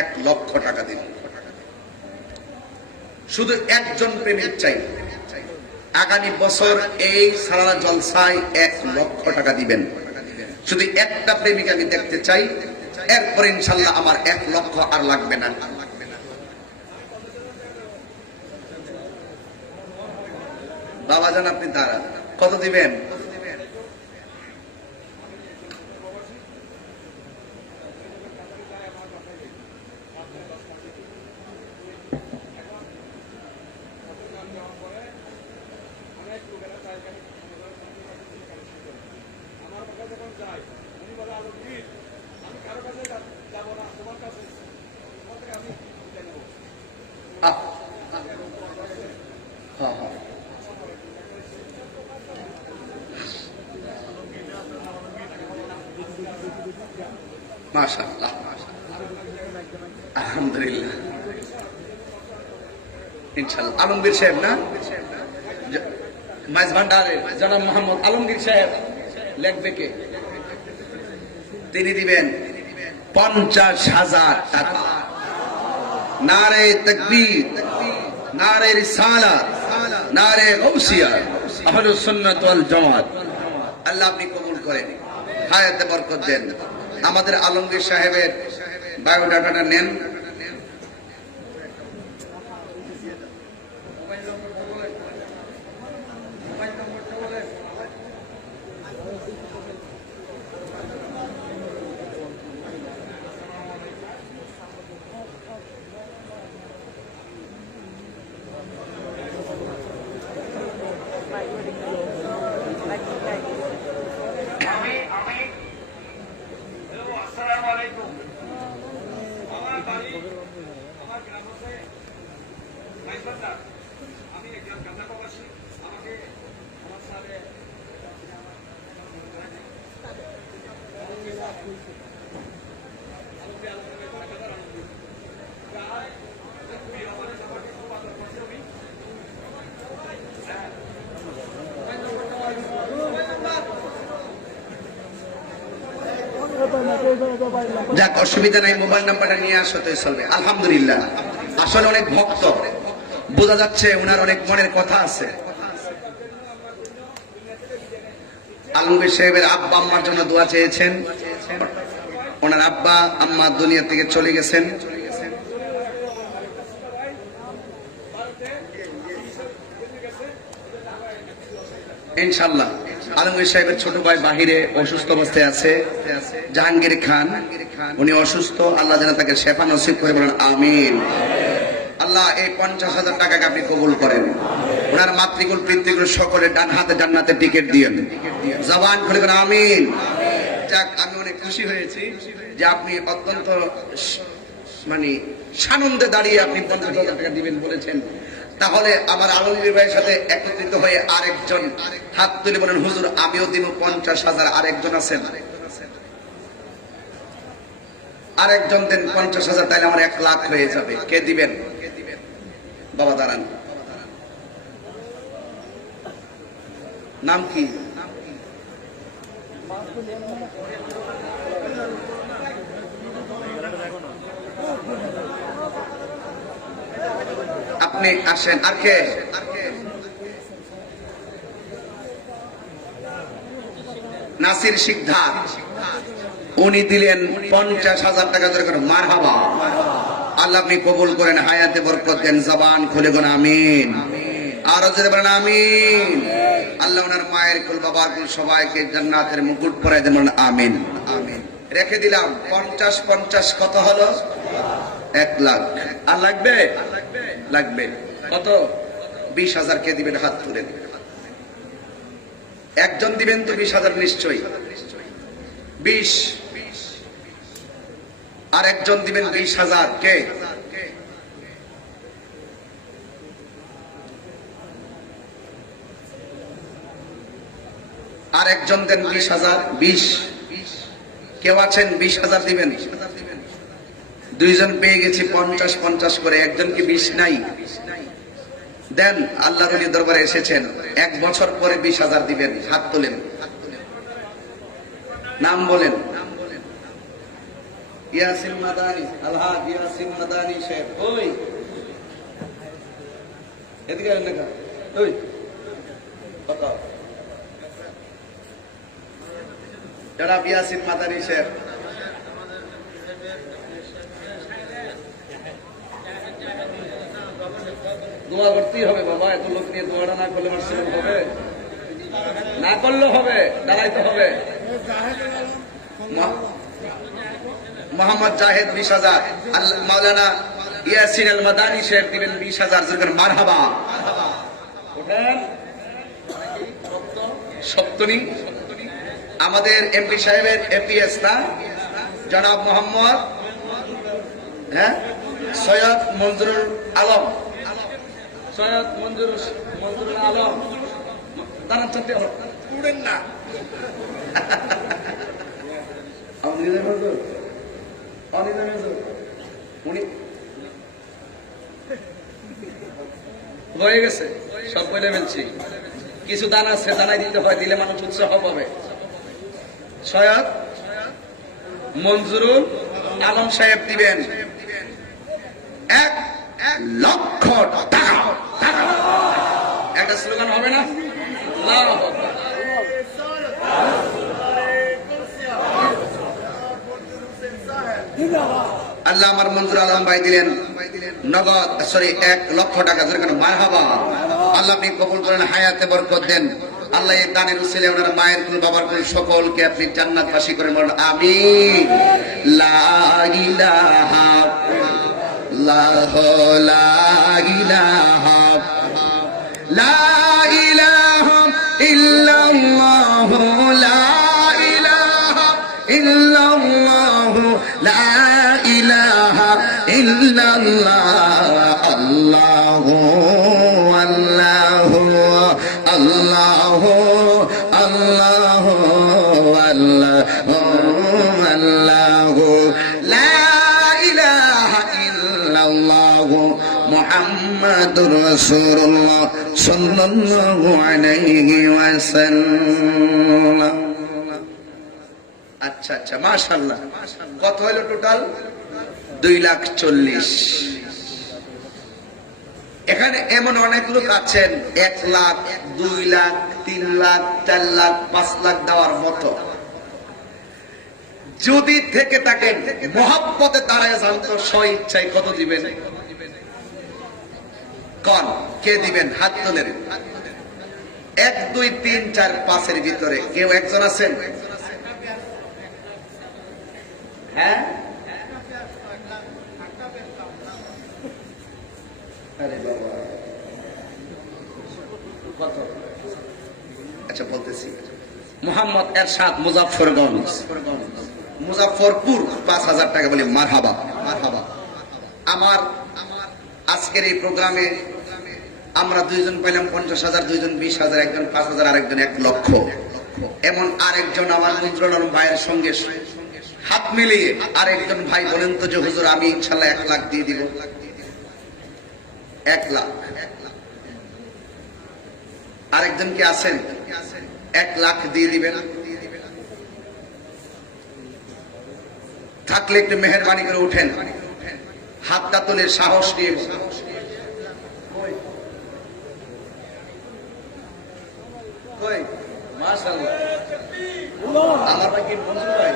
1 লক্ষ টাকা দিব। শুধু একজন প্রেমিক চাই, আগামী বছর এই সালানা জলসায় 1 লক্ষ টাকা দিবেন। শুধু একটা প্রেমিক আমি দেখতে চাই, এরপর ইনশাল্লাহ আমার 1 লক্ষ আর লাগবে না। বাবা জান আপনি তারা কত দিবেন? মাশাআল্লাহ, আলহামদুলিল্লাহ, ইনশাআল্লাহ। আলমগীর সাহেব না, মাইজ ভান্ডারের জনাব মোহাম্মদ আলমগীর সাহেব লিখবে কে? তিনি দিবেন 50,000 টাকা। নারে তাকবীর, নারে রিসালাত, নারে গাউসিয়া, আহলুস সুন্নাত ওয়াল জামাত। আল্লাহ আপনি কবুল করেন, হায়াতে বরকত দেন। আমাদের আলমগীর সাহেবের বায়োডাটাটা নেন। যাক, অসুবিধা নাই, মোবাইল নাম্বারটা নিয়ে আসো তো চলবে। আলহামদুলিল্লাহ, আসলে অনেক ভক্ত, বোঝা যাচ্ছে ওনার অনেক মনের কথা আছে। আলমগীর সাহেবের আব্বা আম্মার জন্য দোয়া চেয়েছেন। ওনার আব্বা আম্মা দুনিয়া থেকে চলে গেছেন। ইনশাআল্লাহ আলমগীর সাহেবের ছোট ভাই বাহিরে অসুস্থ অবস্থায় আছে, জাহাঙ্গীর খান, উনি অসুস্থ। আল্লাহ যেন তাকে শেফা নসিব করে, বলেন আমিন। আল্লাহ এই 50,000 টাকাকে আপনি কবুল করেন। ওনার মাতৃকুল পিতৃকুল সকলের ডান হাতে জান্নাতের টিকিট দিয়েন, জবান খুলে বলেন আমিন। যাক, আমি অনেক খুশি হয়েছি যে আপনি অত্যন্ত মানে সানন্দে দাঁড়িয়ে আপনি 50,000 টাকা দিবেন বলেছেন। তাহলে আমার আলমগীর ভাইয়ের সাথে একত্রিত হয়ে আরেকজন হাত তুলে বলেন, হুজুর আমিও দিব 50,000। আরেকজন আছেন? আরেকজন দেন 50,000, তাইলে আমার 1 লাখ হয়ে যাবে। কে দিবেন? বাবা দাঁড়ান, নাম কি? আপনি আসেন। আর কে? নাসির শিকদার, উনি দিলেন 50,000 টাকা ধরে। মারহাবা, আল্লাহ আপনি কবুল করেন, হায়াতে বরকত দেন, জবান খুলে গোনা আমিন। আরো জোরে বলেন আমিন। আল্লাহ ওনার মায়ের কুল বাবার কুল সবাইকে জান্নাতের মুকুট পরাই দেন, আমিন আমিন। রেখে দিলাম 50 কত হলো? 1 লাখ। আর লাগবে? লাগবে। কত? 20,000 কে দিবেন? হাত তুলেন। একজন দিবেন তো 20,000 নিশ্চয়ই। 20। আর একজন দিবেন 20,000 কে? আর একজন দেন 20,000। 20 কেউ আছেন? 20,000 দিবেন। দুইজন পেয়ে গেছি 50-50 করে। একজন কি 20 নাই? দেন, আল্লাহর ওলি দরবারে এসেছেন, 1 বছর পরে 20,000 দিবেন। হাত তোলেন, নাম বলেন। ইয়াসিন মাদানী, আলহাজ ইয়াসিন মাদানী সাহেব। ওই এদিকে আসেন না। ওই কত? জনাব ইয়াসিন মাদানী সাহেব। দোয়া করতেই হবে বাবা, এত লোক নিয়ে দোয়াটা না করলে মার্সিল হবে না, করলেও হবে, দাঁড়াইতে হবে। মোহাম্মদ জাহেদ 20,000। মাওলানা ইয়াসিন আল মাদানী সাহেব দিবেন 20,000। যেখানে মারহাবা। সপ্তনী আমাদের এমপি সাহেবের এপিএস না, জনাব মোহাম্মদ সৈয়দ মঞ্জুরুল আলম। সৈয়দ মঞ্জুরুল আলম দাঁড়ান, চারটে উড়েন না। হয়ে গেছে, সব বলে ফেলছি। কিছু দান আছে, দানাই দিতে হয়, দিলে মানুষ উৎসাহ পাবে। সৈয়দ মঞ্জুরুল আলম সাহেব দিবেন 1 লক্ষ টাকা। একটা স্লোগান হবে না? আল্লাহু আকবার। আল্লাহ আমার মঞ্জুর আলম ভাই দিলেন নগদ, সরি 1 লক্ষ টাকা। যেখানে মারহাবা। আল্লাহ আপনি কবুল করেন, হায়াতে বরকত দেন। আল্লাহ এই দানের উসিলে ওনার মায়ের কুল, বাবার কুল সকলকে আপনি জান্নাতবাসী করে বলেন আমিন। লা ইলাহা ইল্লাল্লাহ, লা ইলাহা, লা ইলাহা ইল্লাল্লাহ, লা ইলাহা ইল্লাল্লাহ, লা ইলাহা ইল্লাল্লাহ। আল্লাহু আল্লাহু আল্লাহু আল্লাহু আল্লাহু আল্লাহু, লা ইলাহা ইল্লাল্লাহ মুহাম্মাদুর রাসূলুল্লাহ সাল্লাল্লাহু আলাইহি ওয়াসাল্লাম। আচ্ছা আচ্ছা, মাশাআল্লাহ। কত হলো টোটাল? 2,40,000। এখানে এমন অনেক লোক আছেন 1 লাখ, 2 লাখ, 3 লাখ, 4 লাখ, 5 লাখ দেওয়ার মতো। যদি থেকে থাকেন মহব্বতে দাঁড়ায় যান তো স্ব ইচ্ছায় কত দিবেন? কোন কে দিবেন? হাত তোলেন। 1, 2, 3, 4, 5 এর ভিতরে কেউ একজন আছেন? হ্যাঁ, আরে বাবা কত? আচ্ছা বলতেছি। মোহাম্মদ এরশাদ, মুজাফফরগঞ্জ। মুজাফফরপুর 5,000 টাকা। বলি মারহাবা, মারহাবা। আমার আজকের এই প্রোগ্রামে আমরা দুইজন পাইলাম 50,000, দুইজন 20,000, একজন 5,000, আরেকজন 1 লক্ষ। এমন আরেকজন আমার মঞ্জুরুল আলম ভাইয়ের সঙ্গে হাত মিলিয়ে আরেকজন ভাই বলেন তো যে হুজুর আমি ইনশাল্লাহ 1 লাখ দিয়ে দিব। 1 লাখ। আরেকজন কি আছেন? 1 লাখ দিয়ে দিবেন। থাকলে একটু মেহেরবানি করে উঠেন, হাতটা তুলে সাহস নিয়ে। আমার ভাই কি মঞ্জুর ভাই?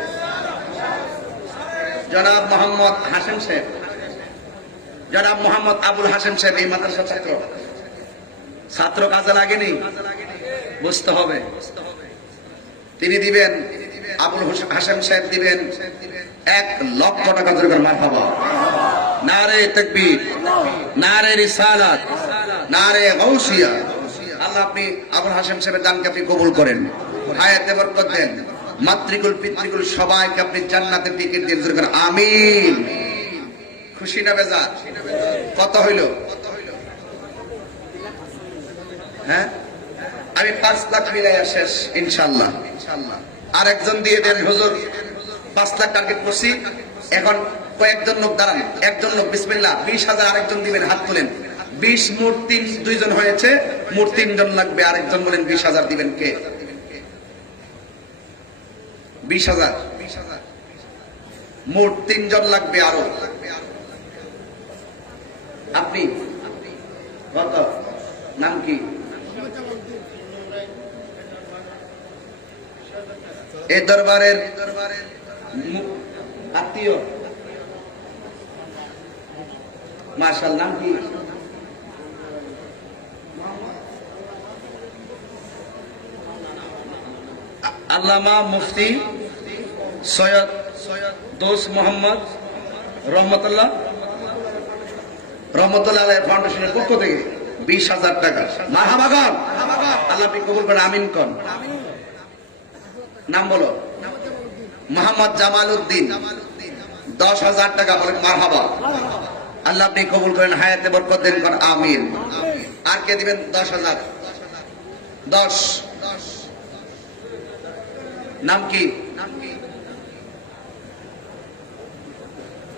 জনাব মোহাম্মদ হাসান সাহেব, জনাব মোহাম্মদ আবুল হাসান সাহেব এই মাদ্রাসা ছাত্র। ছাত্র কাজে লাগেনি, বুঝতে হবে। তিনি দিবেন, আবুল হাসান সাহেব দিবেন 1 লক্ষ টাকা। মারহাবা। নারে তাকবীর, নারে রিসালাত, নারে গাউসিয়া। আল্লাহ আপনি আবুল হাশেম সাহেবের দানকে আপনি কবুল করেন, হায়াতে বরকত দেন, মাতৃকুল পিতৃকুল সবাইকে আপনি জান্নাতের টিকিট দিয়ে দিবেন, আমিন। খুশি না বেজার? কত হইল? হ্যাঁ, আমি 5 লাখ মিলাইয়া শেষ ইনশাআল্লাহ। আর একজন দিয়ে দেন হুজুর, 5 লাখ টার্গেট করছি। এখন কয়েকজন লোক দাঁড়ান, একজন লোক বিসমিল্লাহ, 20,000 আরেকজন দিবেন, হাত তুলেন। 20 মোট 2 জন হয়েছে, মোট 3 জন লাগবে। আরেকজন বলেন 20,000 দিবেন কে? 20,000 মোট 3 জন লাগবে আরো। আপনি কত? নাম কি? এই দরবারের আত্মীয়, মার্শাল, নাম কি? আল্লামা মুফতি সৈয়দ দোস্ত মোহাম্মদ রহমতুল্লাহ ফাউন্ডেশনের পক্ষ থেকে 20,000 টাকা। মারহাবা কন, আল্লাহ আপনি কবুল করেন, আমিন কন। নাম বলো। মোহাম্মদ জামাল উদ্দিন 10,000 টাকা, বলেন মারহাবা। আল্লাহ আপনি কবুল করেন, হায়াতে বরকত দেন, কন আমিন। আর কে দিবেন 10,000? 10। নাম কি?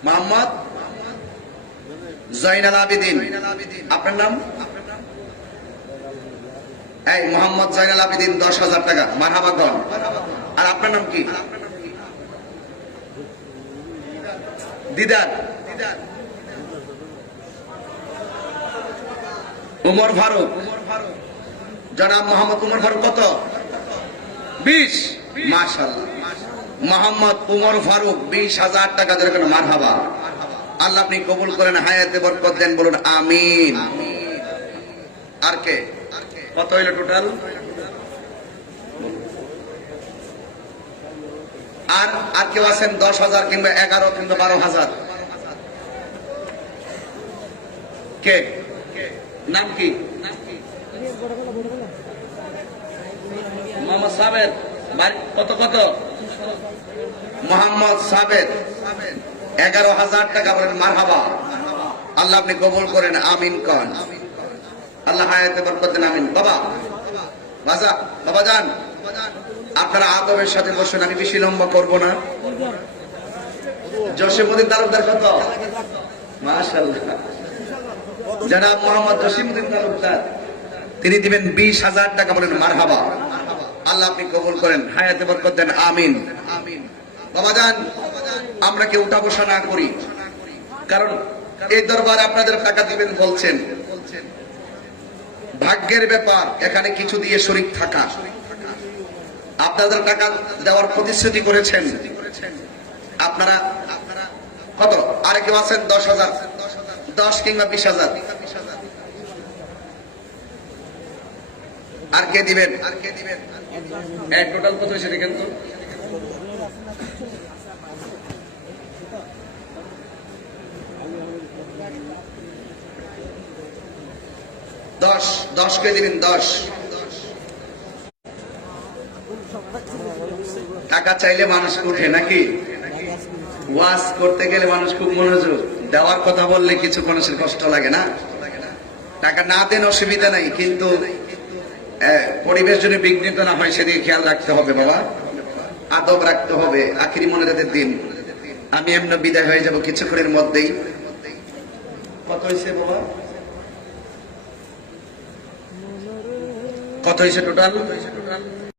মোহাম্মদ জয়নাল আবেদিন। আপনার নাম? এই মোহাম্মদ জয়নাল আবেদিন 10,000 টাকা, মারহাবা কন। আর আপনার নাম কি? দিদার। উমর ফারুক, জনাব মোহাম্মদ উমর ফারুক কত? 20। মাশাআল্লাহ, মোহাম্মদ উমর ফারুক 20,000 টাকা দিলেন, মারহাবা। আল্লাহ আপনি কবুল করেন, হায়াতে বরকত দেন, বলুন আমিন। আর কে? কত হইল টোটাল? আর কেউ আছেন 10,000 কিংবা 11 কিংবা 12,000? কে? নাম কি? মোহাম্মদ সাবের। কত কত? মোহাম্মদ সাবের 11,000 টাকা, বলেন মারহাবা। আল্লাহ আপনি কবুল করেন, আমিন কন। আল্লাহ হায়াতে বরকত দেন, আমিন। বাবা বাবা যান, আপনারা আদবের সাথে বসুন, আমি বেশি লম্বা করব না। জসিমউদ্দিন তালুকদার কত? মাশাআল্লাহ, জনাব মোহাম্মদ জসিমউদ্দিন তালুকদার, তিনি দিবেন 20,000 টাকা, বলেন মারহাবা। আল্লাহ আপনি কবুল করেন, হায়াতে বরকত দেন, আমিন। বাবা যান, আমরা কেউ উঠা বসা না করি, কারণ এই দরবারে আপনাদের টাকা দিবেন বলছেন, ভাগ্যের ব্যাপার। এখানে কিছু দিয়ে শরীক থাকা, আপনাদের টাকা দেওয়ার প্রতিশ্রুতি করেছেন আপনারা। কত? আর কেউ আছেন 10,000? 10 কিংবা 20,000? আর কে দিবেন? এক টোটাল কত হয়েছে দেখেন তো? 10 কে দিবেন? 10 টাকা চাইলে মানুষ উঠে নাকি? ওয়াজ করতে গেলে মানুষ খুব মনোযোগ, দেওয়ার কথা বললে কিছু মানুষের কষ্ট লাগে না? টাকা না দেন অসুবিধা নাই, কিন্তু পরিবেশ যদি বিঘ্নিত না হয় সেদিকে খেয়াল রাখতে হবে বাবা, আদব রাখতে হবে। আখিরি মোনাজাতের দিন, আমি এমনি বিদায় হয়ে যাব কিছুক্ষণের মধ্যেই। কত হয়েছে বাবা? কত হয়েছে টোটাল?